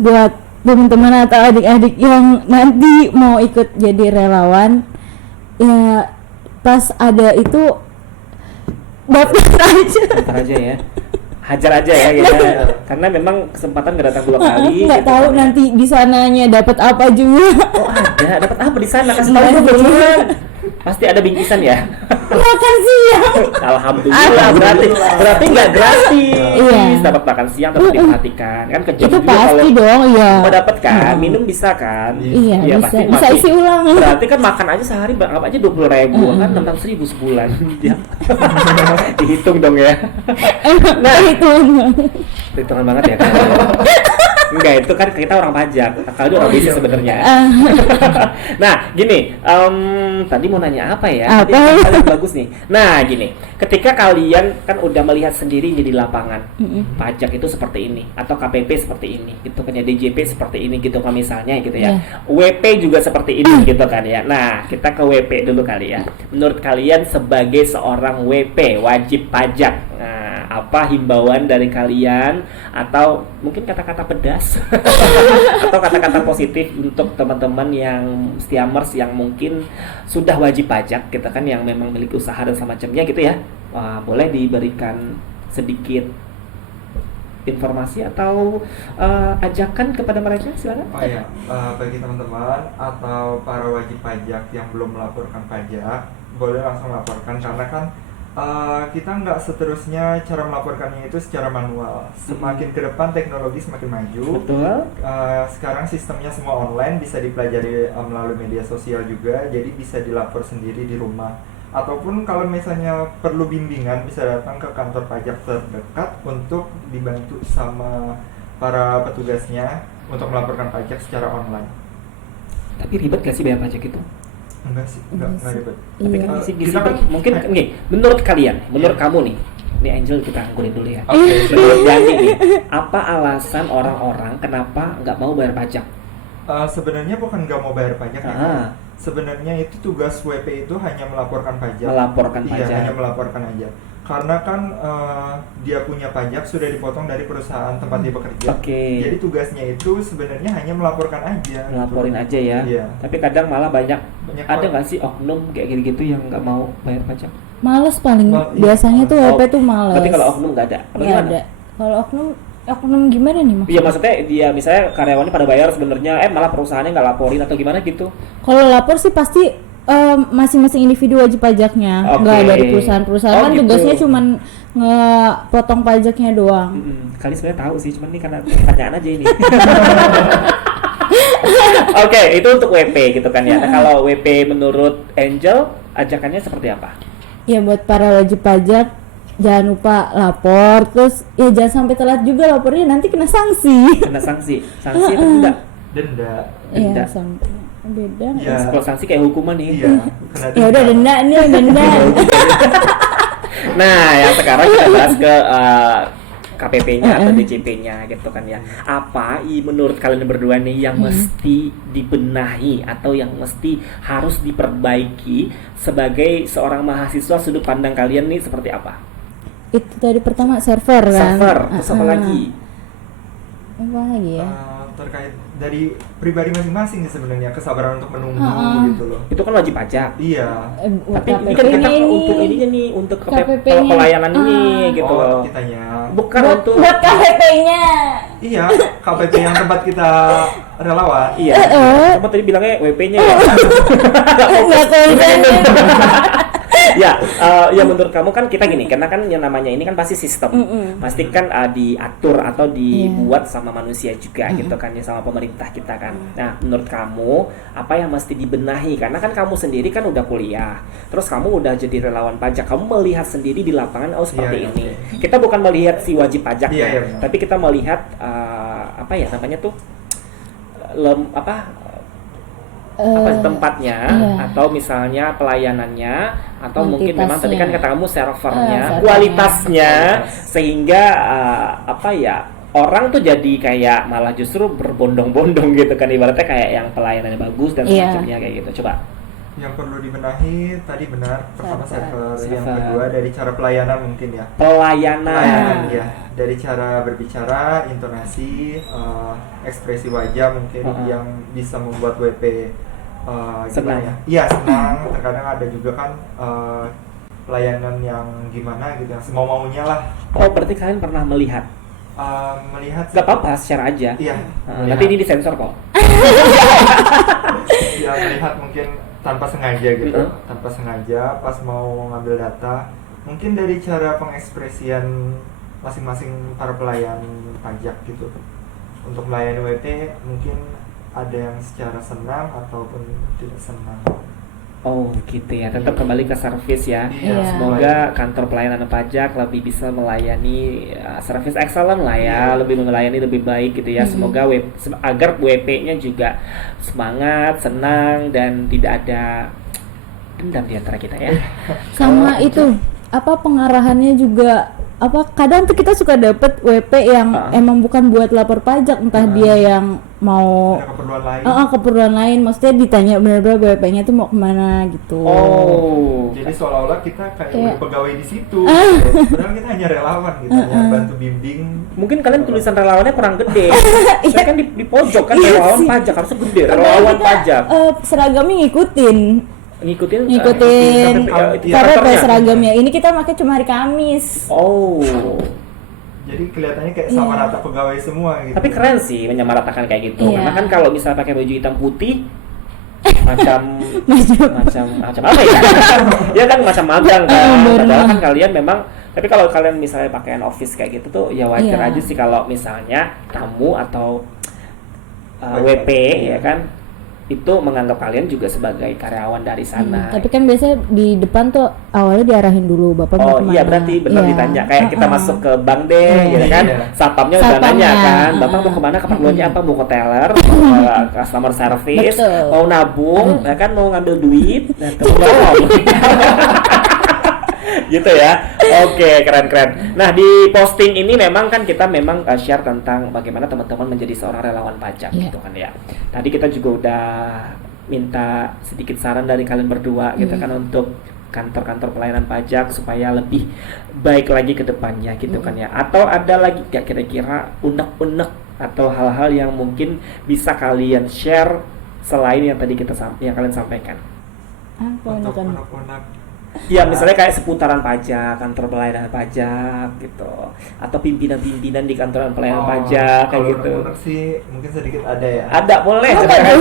Buat teman-teman atau adik-adik yang nanti mau ikut jadi relawan, ya pas ada itu daftar aja. Daftar aja ya. Hajar aja ya, gitu. Karena memang kesempatan nggak datang 2 kali. Nggak gitu tahu kan. nanti di sananya dapat apa juga. Oh ada, dapat apa di sana? Kasih tahu dong buruan. Pasti ada bingkisan ya. Makan siang. Alhamdulillah, berarti nggak gratis. Iya. Dapat makan siang, dapat diperhatikan kan kejam Itu juga pasti kalau dong, iya. mau dapat kan, minum bisa kan? Iya, bisa. pasti Bisa isi ulang. Berarti kan makan aja sehari anggap aja 20.000 kan 600.000 sebulan. Ya. Dihitung dong ya. Nah, itu. Perhitungan banget ya kan. Enggak, itu kan kita orang pajak. Kalau dia orang bisnis sebenarnya. Nah, gini, tadi mau nanya apa ya? Tadi paling bagus nih. Nah, gini, ketika kalian kan udah melihat sendiri di lapangan, pajak itu seperti ini, atau KPP seperti ini, gitu kan ya, DJP seperti ini, gitu kan misalnya, gitu ya. WP juga seperti ini, gitu kan ya. Nah, kita ke WP dulu kali ya. Menurut kalian sebagai seorang WP wajib pajak, nah, apa himbauan dari kalian atau mungkin kata-kata pedas atau kata-kata positif untuk teman-teman yang Stiamers yang mungkin sudah wajib pajak gitu kan, yang memang memiliki usaha dan semacamnya gitu ya. Boleh diberikan sedikit informasi atau ajakan kepada mereka, silakan. Oh ya, bagi teman-teman atau para wajib pajak yang belum melaporkan pajak, boleh langsung laporkan karena kan kita nggak seterusnya cara melaporkannya itu secara manual. Semakin ke depan teknologi semakin maju. Betul. Sekarang sistemnya semua online, bisa dipelajari melalui media sosial juga, jadi bisa dilapor sendiri di rumah. Ataupun kalau misalnya perlu bimbingan, bisa datang ke kantor pajak terdekat untuk dibantu sama para petugasnya untuk melaporkan pajak secara online. Tapi ribet gak sih bayar pajak itu? Enggak sih, enggak ribet. Tapi kan Iya. ngisi-ngisi Kita kan- mungkin nih, menurut kalian, menurut kamu nih, ini Angel kita anggurin dulu ya. Oke. Menurut Yani nih, apa alasan orang-orang kenapa nggak mau bayar pajak? Sebenarnya bukan nggak mau bayar pajak ya. Ah. Sebenarnya itu tugas WP itu hanya melaporkan pajak. Melaporkan Iya, pajak. hanya melaporkan aja. Karena kan dia punya pajak sudah dipotong dari perusahaan tempat dia bekerja. Oke. Jadi tugasnya itu sebenarnya hanya melaporkan aja. Ngelaporin aja ya. Iya. Tapi kadang malah banyak Banyak ada orang. nggak sih oknum kayak gitu-gitu yang nggak mau bayar pajak? Males paling Iya. biasanya tuh WP tuh males. Berarti kalau oknum nggak ada. Apa Nggak gimana? ada. Kalau oknum gimana nih Iya, maksudnya dia misalnya karyawannya pada bayar sebenarnya, malah perusahaannya nggak laporin atau gimana gitu. Kalau lapor sih pasti masing-masing individu wajib pajaknya, Oke. nggak dari perusahaan-perusahaan. Oh, Kan gitu. tugasnya cuman ngepotong pajaknya doang. Kali sebenarnya tahu sih, cuman ini karena pertanyaan aja ini. Oke, itu untuk WP gitu kan ya. Nah, kalau WP menurut Angel, ajakannya seperti apa? Ya buat para wajib pajak jangan lupa lapor, terus ya jangan sampai telat juga lapornya, nanti kena sanksi. Kena sanksi atau enggak? Denda. Denda. Iya, beda. Iya. Kalau sanksi kayak hukuman nih. Iya. kena Ya udah denda nih, denda. Nah, yang sekarang kita bahas ke KPP-nya atau DJP-nya gitu kan ya. Apa menurut kalian berdua nih yang mesti dibenahi atau yang mesti harus diperbaiki sebagai seorang mahasiswa, sudut pandang kalian nih seperti apa? Itu tadi pertama server kan. Server, terus apa lagi? Apa lagi ya? terkait dari pribadi masing-masing sih sebenarnya, kesabaran untuk menunggu gitu loh. Itu kan wajib pajak. Iya. Tapi ini kan kita untuk ininya nih, untuk pelayanan ini gitu loh. Kitanya. Bukan untuk buat KPP-nya. Iya, KPP yang tempat kita relawan. Iya. Coba tadi bilangnya WP-nya ya. Enggak konsen. Ya, ya menurut kamu kan kita gini, karena kan yang namanya ini kan pasti sistem, pasti kan diatur atau dibuat sama manusia juga gitu kan ya, sama pemerintah kita kan. Nah, menurut kamu apa yang mesti dibenahi? Karena kan kamu sendiri kan udah kuliah, terus kamu udah jadi relawan pajak, kamu melihat sendiri di lapangan seperti ini. Kita bukan melihat si wajib pajaknya, tapi kita melihat apa ya namanya tuh tempatnya atau misalnya pelayanannya atau mungkin memang tadi kan kata kamu servernya, kualitasnya sehingga orang tuh jadi kayak malah justru berbondong-bondong gitu kan, ibaratnya kayak yang pelayanannya bagus dan semacamnya kayak gitu. Coba yang perlu dibenahi tadi benar, pertama server, yang kedua dari cara pelayanan mungkin ya. Pelayanan ya, dari cara berbicara, intonasi, ekspresi wajah mungkin yang bisa membuat WP senang ya. Iya, senang. Terkadang ada juga kan pelayanan yang gimana gitu, yang semau-maunya lah. Oh, berarti kalian pernah melihat? Melihat gak apa-apa, share aja. Iya. Nanti ini disensor kok. Ya, melihat mungkin tanpa sengaja gitu, tanpa sengaja pas mau ngambil data, mungkin dari cara pengekspresian masing-masing para pelayan pajak gitu. Untuk melayani WP mungkin ada yang secara senang ataupun tidak senang. Oh gitu ya, tetap kembali ke servis ya. Semoga kantor pelayanan pajak lebih bisa melayani servis excellent lah ya, lebih melayani lebih baik gitu ya. Semoga agar WP-nya juga semangat, senang dan tidak ada dendam di antara kita ya. Sama itu pengarahannya juga kadang tuh kita suka dapet WP yang emang bukan buat lapor pajak, entah dia yang mau keperluan lain, maksudnya ditanya benar-benar WP-nya tuh mau kemana gitu. Jadi seolah-olah kita kayak udah pegawai di situ. Padahal kita hanya relawan gitu, hanya bantu bimbing. Mungkin kalian tulisan relawannya kurang gede. Saya kan di pojok kan relawan pajak harusnya gede. Relawan pajak. Seragamnya ngikutin KPP seragamnya. Ini kita pakai cuma hari Kamis. Jadi kelihatannya kayak sama rata pegawai semua gitu. Tapi keren sih menyamaratakan kayak gitu. Karena kan kalau misalnya pakai baju hitam putih macam apa ya? Ya kan macam magang kan. Padahal kan kalian memang, tapi kalau kalian misalnya pakaian office kayak gitu tuh ya wajar aja sih kalau misalnya tamu atau WP ya kan itu menganggap kalian juga sebagai karyawan dari sana. Tapi kan biasanya di depan tuh awalnya diarahin dulu Bapak mau kemana. Iya berarti benar ditanya kayak kita masuk ke bank deh gitu kan. Satpamnya udah nanya kan, Bapak mau kemana, keperluannya apa, mau ke teller, customer service, mau nabung, ya kan mau ngambil duit, gitu ya. Oke, keren. Nah, di posting ini memang kan kita share tentang bagaimana teman-teman menjadi seorang relawan pajak gitu kan ya. Tadi kita juga udah minta sedikit saran dari kalian berdua gitu kan untuk kantor-kantor pelayanan pajak supaya lebih baik lagi ke depannya gitu kan ya. Atau ada lagi gak kira-kira unek-unek atau hal-hal yang mungkin bisa kalian share selain yang tadi yang kalian sampaikan? Untuk unek-unek ya misalnya kayak seputaran pajak, kantor pelayanan pajak gitu, atau pimpinan-pimpinan di kantor pelayanan pajak kayak gitu. Kalau sih mungkin sedikit ada ya. Ada, boleh aja.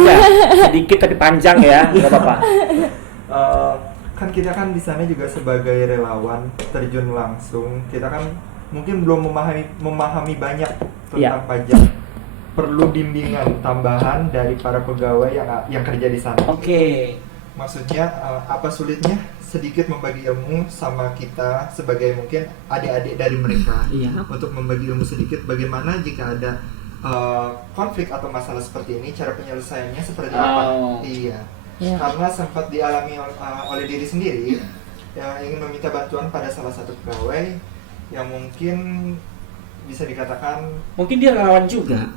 Sedikit tapi panjang ya, nggak apa-apa. Kan kita kan di sana juga sebagai relawan terjun langsung, kita kan mungkin belum memahami banyak tentang pajak. Perlu bimbingan tambahan dari para pegawai yang kerja di sana. Maksudnya apa sulitnya sedikit membagi ilmu sama kita sebagai mungkin adik-adik dari mereka untuk membagi ilmu sedikit bagaimana jika ada konflik atau masalah seperti ini, cara penyelesaiannya seperti apa. Karena sempat dialami oleh diri sendiri yang ingin meminta bantuan pada salah satu pegawai yang mungkin bisa dikatakan mungkin dia relawan juga.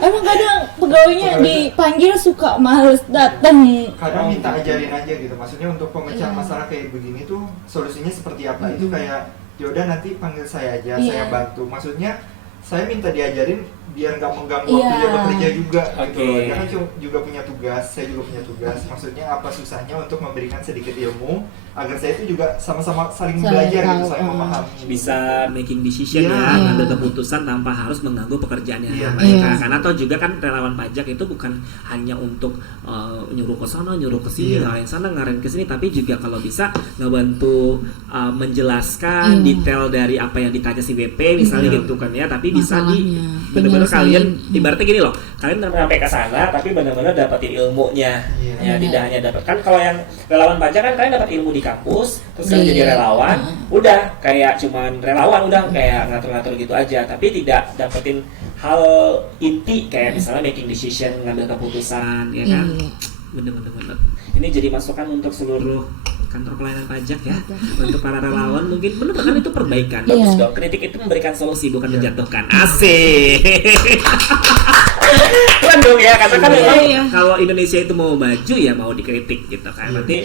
Emang kadang pegawainya dipanggil suka males datang. Kadang minta ajarin aja gitu. Maksudnya untuk pemecahan masalah kayak begini tuh solusinya seperti apa? Itu kayak yaudah nanti panggil saya aja, saya bantu. Maksudnya saya minta diajarin biar nggak mengganggu Iya. waktu dia bekerja juga gitu. Oke. Dia kan juga punya tugas, saya juga punya tugas. Maksudnya apa susahnya untuk memberikan sedikit ilmu agar saya itu juga sama-sama saling Saling belajar gitu, tahu, saling memahami. Bisa making decision Iya. ya, Iya. ngambil keputusan tanpa harus mengganggu pekerjaannya Iya. mereka. Iya. Karena toh juga kan relawan pajak itu bukan hanya untuk nyuruh ke sana, nyuruh ke sini, Iya. ngarahin sana, ngarahin ke sini, tapi juga kalau bisa ngebantu menjelaskan Iya. detail dari apa yang ditanya si BP misalnya Iya. gitu kan ya, tapi bisa di Masalahnya, benar-benar penyelesaian. kalian ibaratnya gini loh, kalian sampai ke sana tapi benar-benar dapetin ilmunya. Iya. Ya, Iya. tidak hanya dapat kan kalau yang relawan pajak kan kalian dapat ilmu di kampus, terus kalian Iya. jadi relawan, udah kayak cuman relawan, udah kayak ngatur-ngatur gitu aja, tapi tidak dapetin hal inti kayak misalnya making decision, ngambil keputusan, ya kan? Iya. Bener-bener. Ini jadi masukan untuk seluruh kantor pelayanan pajak ya, untuk para relawan mungkin bener kan itu perbaikan. Bagus Iya. dong, kritik itu memberikan solusi bukan Iya. menjatuhkan. Asik. Keren dong ya, karena kan Iya, memang iya. kalau Indonesia itu mau maju ya mau dikritik gitu kan. Iya. Berarti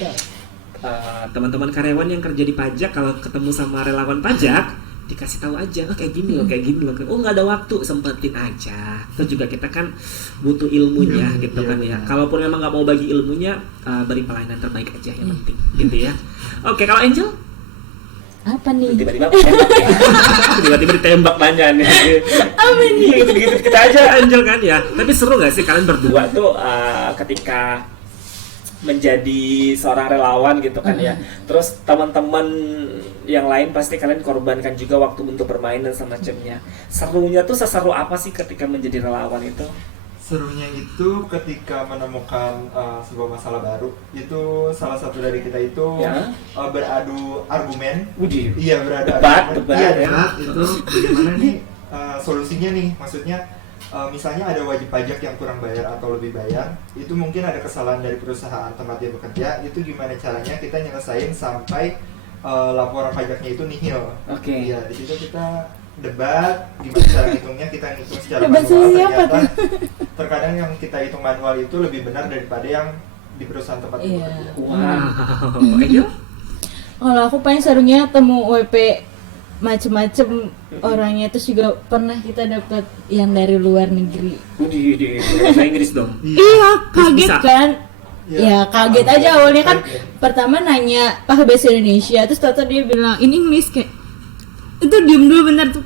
teman-teman karyawan yang kerja di pajak kalau ketemu sama relawan pajak dikasih tahu aja, oh kayak gini loh, kayak gini loh. Oh nggak ada waktu, sempetin aja. Terus juga kita kan butuh ilmunya Iya, gitu iya, kan ya. iya. Kalaupun memang nggak mau bagi ilmunya, beri pelayanan terbaik aja yang penting, gitu ya. Oke, kalau Angel Apa nih? tiba-tiba tembak ya. Tiba-tiba ditembak nanya nih. Apa nih? Gitu-gitu kita aja Angel kan ya. Tapi seru nggak sih kalian berdua tuh ketika menjadi seorang relawan gitu kan ya. Terus teman-teman yang lain pasti kalian korbankan juga waktu untuk bermain dan semacamnya. Serunya tuh seseru apa sih ketika menjadi relawan itu? Serunya itu ketika menemukan sebuah masalah baru. Itu salah satu dari kita itu Ya. beradu argumen. Wujud. Iya, beradu Debat, argumen. debat, Iya, ya. debat. Itu bagaimana nih solusinya nih? Maksudnya misalnya ada wajib pajak yang kurang bayar atau lebih bayar, itu mungkin ada kesalahan dari perusahaan tempat dia bekerja. Itu gimana caranya kita nyelesain sampai laporan pajaknya itu nihil. Oke. Iya, di situ kita debat gimana cara ngitungnya, kita ngitung secara Debat manual. sama siapa Ternyata tuh? terkadang yang kita hitung manual itu lebih benar daripada yang di perusahaan tempat kita Iya. bekerja. Wow. Angel? Kalau aku paling serunya temu WP macem-macem orangnya, terus juga pernah kita dapat yang dari luar negeri. Wujud. Bahasa Inggris dong. Iya, kaget bisa. kan? Iya. Ya kaget aja awalnya kan. Kaget. Pertama nanya pakai bahasa Indonesia, terus tata dia bilang in English, kayak itu diem dulu bentar tuh,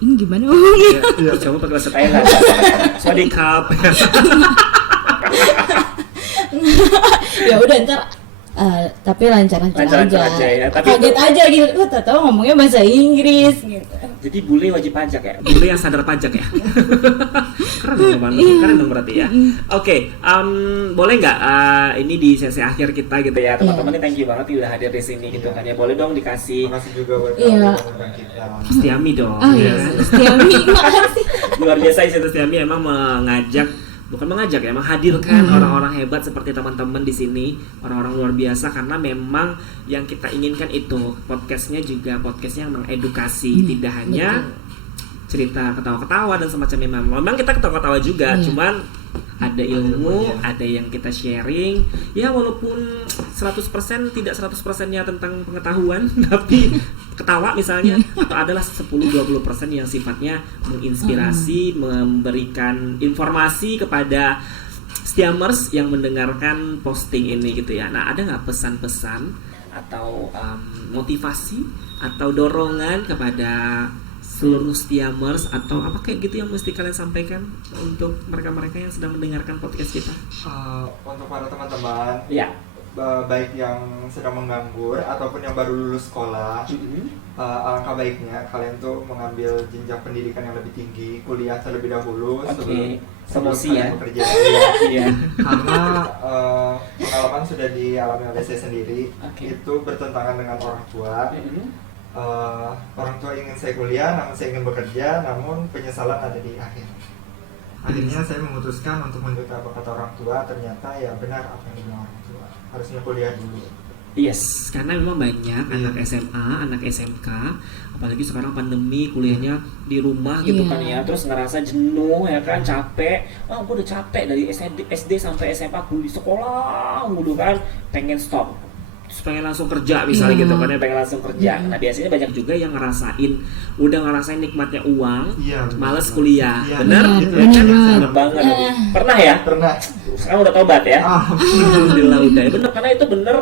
ini gimana ngomongnya? Iya. Coba pakai bahasa Thailand. Swadikap. Ya udah ntar tapi lancar-lancar Lancar-lancar aja. aja ya, tapi kaget aja gitu, tak tahu ngomongnya bahasa Inggris gitu. Jadi bule wajib pajak ya, bule yang sadar pajak ya. Keren dong, Bang. Keren dong berarti ya. Oke, boleh nggak ini di sesi akhir kita gitu ya, teman-teman. Thank you banget udah hadir di sini gitu kan ya. Boleh dong dikasih Terima kasih juga buat Iya. kamu yang mengundang kita. Setiami dong. Oh ya iya, kan? Setiami, makasih. Luar biasa Isyata Setiami emang bukan mengajak ya, menghadirkan orang-orang hebat seperti teman-teman di sini, orang-orang luar biasa, karena memang yang kita inginkan itu podcastnya juga podcast yang mengedukasi, tidak hanya cerita ketawa-ketawa dan semacamnya. Memang kita ketawa-ketawa juga, Iya. cuman ada ilmu, ilmunya. ada yang kita sharing. Ya walaupun 100% tidak 100%-nya tentang pengetahuan, tapi ketawa misalnya, atau adalah 10-20% yang sifatnya menginspirasi, memberikan informasi kepada Stiamers yang mendengarkan posting ini gitu ya. Nah, ada nggak pesan-pesan atau motivasi atau dorongan kepada seluruh Stiamers atau apa kayak gitu yang mesti kalian sampaikan untuk mereka-mereka yang sedang mendengarkan podcast kita? Untuk para teman-teman, Ya. baik yang sedang menganggur ataupun yang baru lulus sekolah, alangkah baiknya kalian tuh mengambil jenjang pendidikan yang lebih tinggi, kuliah terlebih dahulu Oke. sebelum Promosi kalian ya. bekerja. Iya. Iya. Karena pengalaman sudah dialami oleh saya sendiri, Oke. itu bertentangan dengan orang tua. Mm-mm. Orang tua ingin saya kuliah, namun saya ingin bekerja, namun penyesalan ada di akhir. Akhirnya saya memutuskan untuk mengikuti apa kata orang tua. Ternyata ya benar apa yang dibilang orang tua, harusnya kuliah dulu. Yes, karena memang banyak anak SMA, anak SMK, apalagi sekarang pandemi, kuliahnya di rumah gitu Iya. kan ya, terus ngerasa jenuh ya kan, capek. Gue udah capek dari SD sampai SMA kuliah sekolah mulu kan, pengen stop pengen langsung kerja misalnya gitu kan, pengen langsung kerja. Nah biasanya banyak juga yang udah ngerasain nikmatnya uang, males kuliah, bener? Bener banget. Pernah ya? Pernah. Sekarang udah tobat ya? Alhamdulillah udah. Bener, karena itu bener.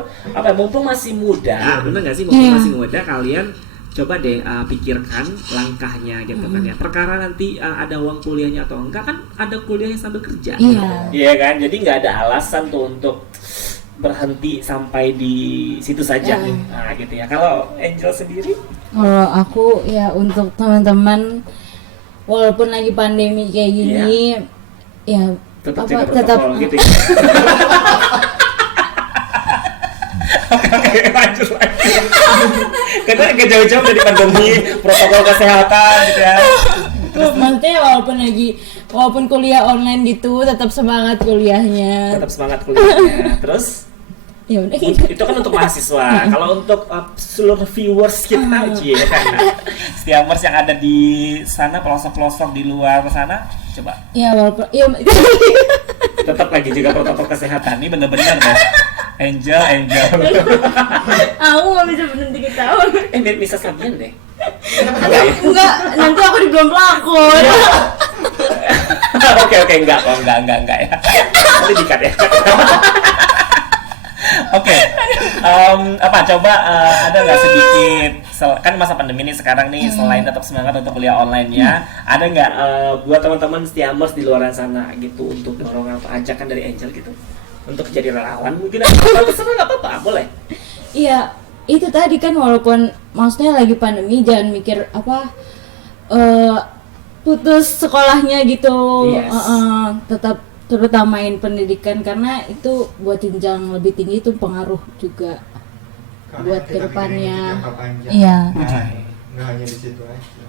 Mumpung masih muda, bener nggak sih? Mumpung masih muda, kalian coba deh pikirkan langkahnya gitu kan ya. Perkara nanti ada uang kuliahnya atau enggak, kan ada kuliahnya sambil kerja. Iya kan? Jadi nggak ada alasan tuh untuk berhenti sampai di situ saja. Nah gitu ya. Kalau Angel sendiri? Kalau aku ya untuk teman-teman walaupun lagi pandemi kayak gini ya Tetap apa, jaga tetap protokol gitu ya. Oke, lanjut lagi. Karena agak jauh-jauh dari pandemi, protokol kesehatan gitu ya. maksudnya walaupun kuliah online gitu tetap semangat kuliahnya. Terus Ya udah itu kan untuk mahasiswa. Kalau untuk seluruh viewers kita Stiamers yang ada di sana, pelosok-pelosok di luar sana, coba ya walaupun tetap lagi juga protokol kesehatan. Ini bener-bener deh. Angel aku nggak bisa berhenti ketawa. bisa Sabian deh. Enggak, nanti aku belum pelakon. Oke, enggak ya. Nanti dikat ya. Oke. Coba ada nggak sedikit kan masa pandemi ini sekarang nih, selain tetap semangat untuk kuliah online-nya, ada nggak buat teman-teman Stiamers di luar sana gitu untuk dorong atau ajakan dari Angel gitu untuk jadi relawan mungkin terserah, nggak apa-apa, boleh. Iya, itu tadi kan walaupun maksudnya lagi pandemi jangan mikir putus sekolahnya gitu. Tetap terutamain pendidikan karena itu buat jenjang lebih tinggi itu pengaruh juga buat kedepannya. Iya. Nggak hanya di situ aja.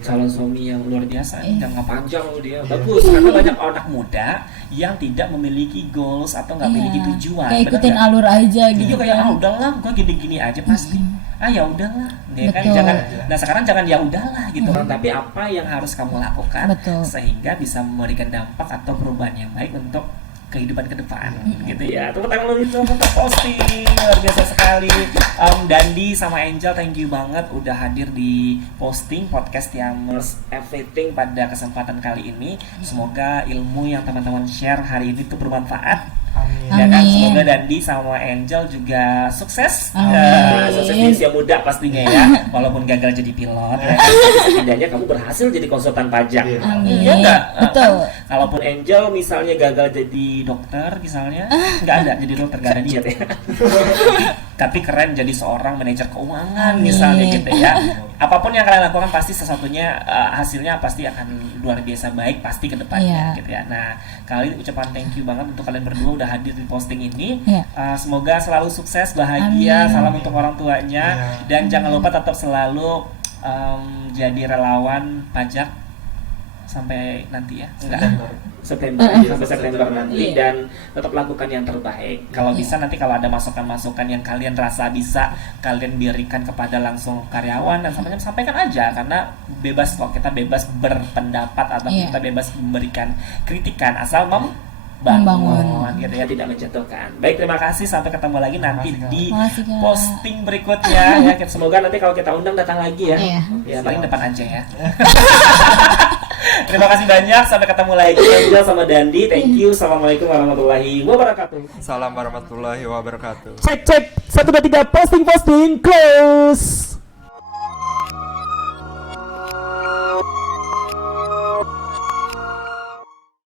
Calon suami yang luar biasa, jangka panjang loh dia. Bagus, karena banyak anak muda yang tidak memiliki goals atau nggak memiliki tujuan. Kayak ikutin alur aja gitu. Iya, kayak udahlah, gua gini-gini aja pasti. Ya udahlah, ya kan, jangan. Nah sekarang jangan ya udahlah gitu kan, tapi apa yang harus kamu lakukan sehingga bisa memberikan dampak atau perubahan yang baik untuk kehidupan ke depan gitu ya. Tepuk tangan dulu untuk posting, luar biasa sekali. Dandi sama Angel, thank you banget udah hadir di posting podcast Stiamers Everything pada kesempatan kali ini. Semoga ilmu yang teman-teman share hari ini tuh bermanfaat. Ya kan, semoga Dandi sama Angel juga sukses. Sukses di usia muda pastinya ya. Walaupun gagal jadi pilot, ya kan, setidaknya kamu berhasil jadi konsultan pajak. Amin. Iya enggak? Betul. Kalaupun Angel misalnya gagal jadi dokter misalnya, nggak ada jadi dokter, nggak ada niat ya. Tapi keren jadi seorang manajer keuangan misalnya gitu ya. Apapun yang kalian lakukan pasti sesuatunya hasilnya pasti akan luar biasa baik pasti ke depannya gitu ya. Nah, kali ini ucapan thank you banget untuk kalian berdua udah hadir di posting ini. Semoga selalu sukses, bahagia. Salam untuk orang tuanya dan jangan lupa tetap selalu jadi relawan pajak sampai nanti ya. September sampai September nanti dan tetap lakukan yang terbaik. Kalau bisa nanti kalau ada masukan-masukan yang kalian rasa bisa kalian berikan kepada langsung karyawan dan sampaikan aja, karena bebas kok, kita bebas berpendapat atau kita bebas memberikan kritikan asal membangun gitu ya, tidak menjatuhkan. Baik, terima kasih, sampai ketemu lagi nanti di posting berikutnya ya. Semoga nanti kalau kita undang datang lagi ya. Ya paling depan aja ya. Terima kasih banyak, sampai ketemu lagi Angel sama Dandi. Thank you. Assalamualaikum warahmatullahi wabarakatuh. Salam warahmatullahi wabarakatuh. Cek 1 2 3 posting close.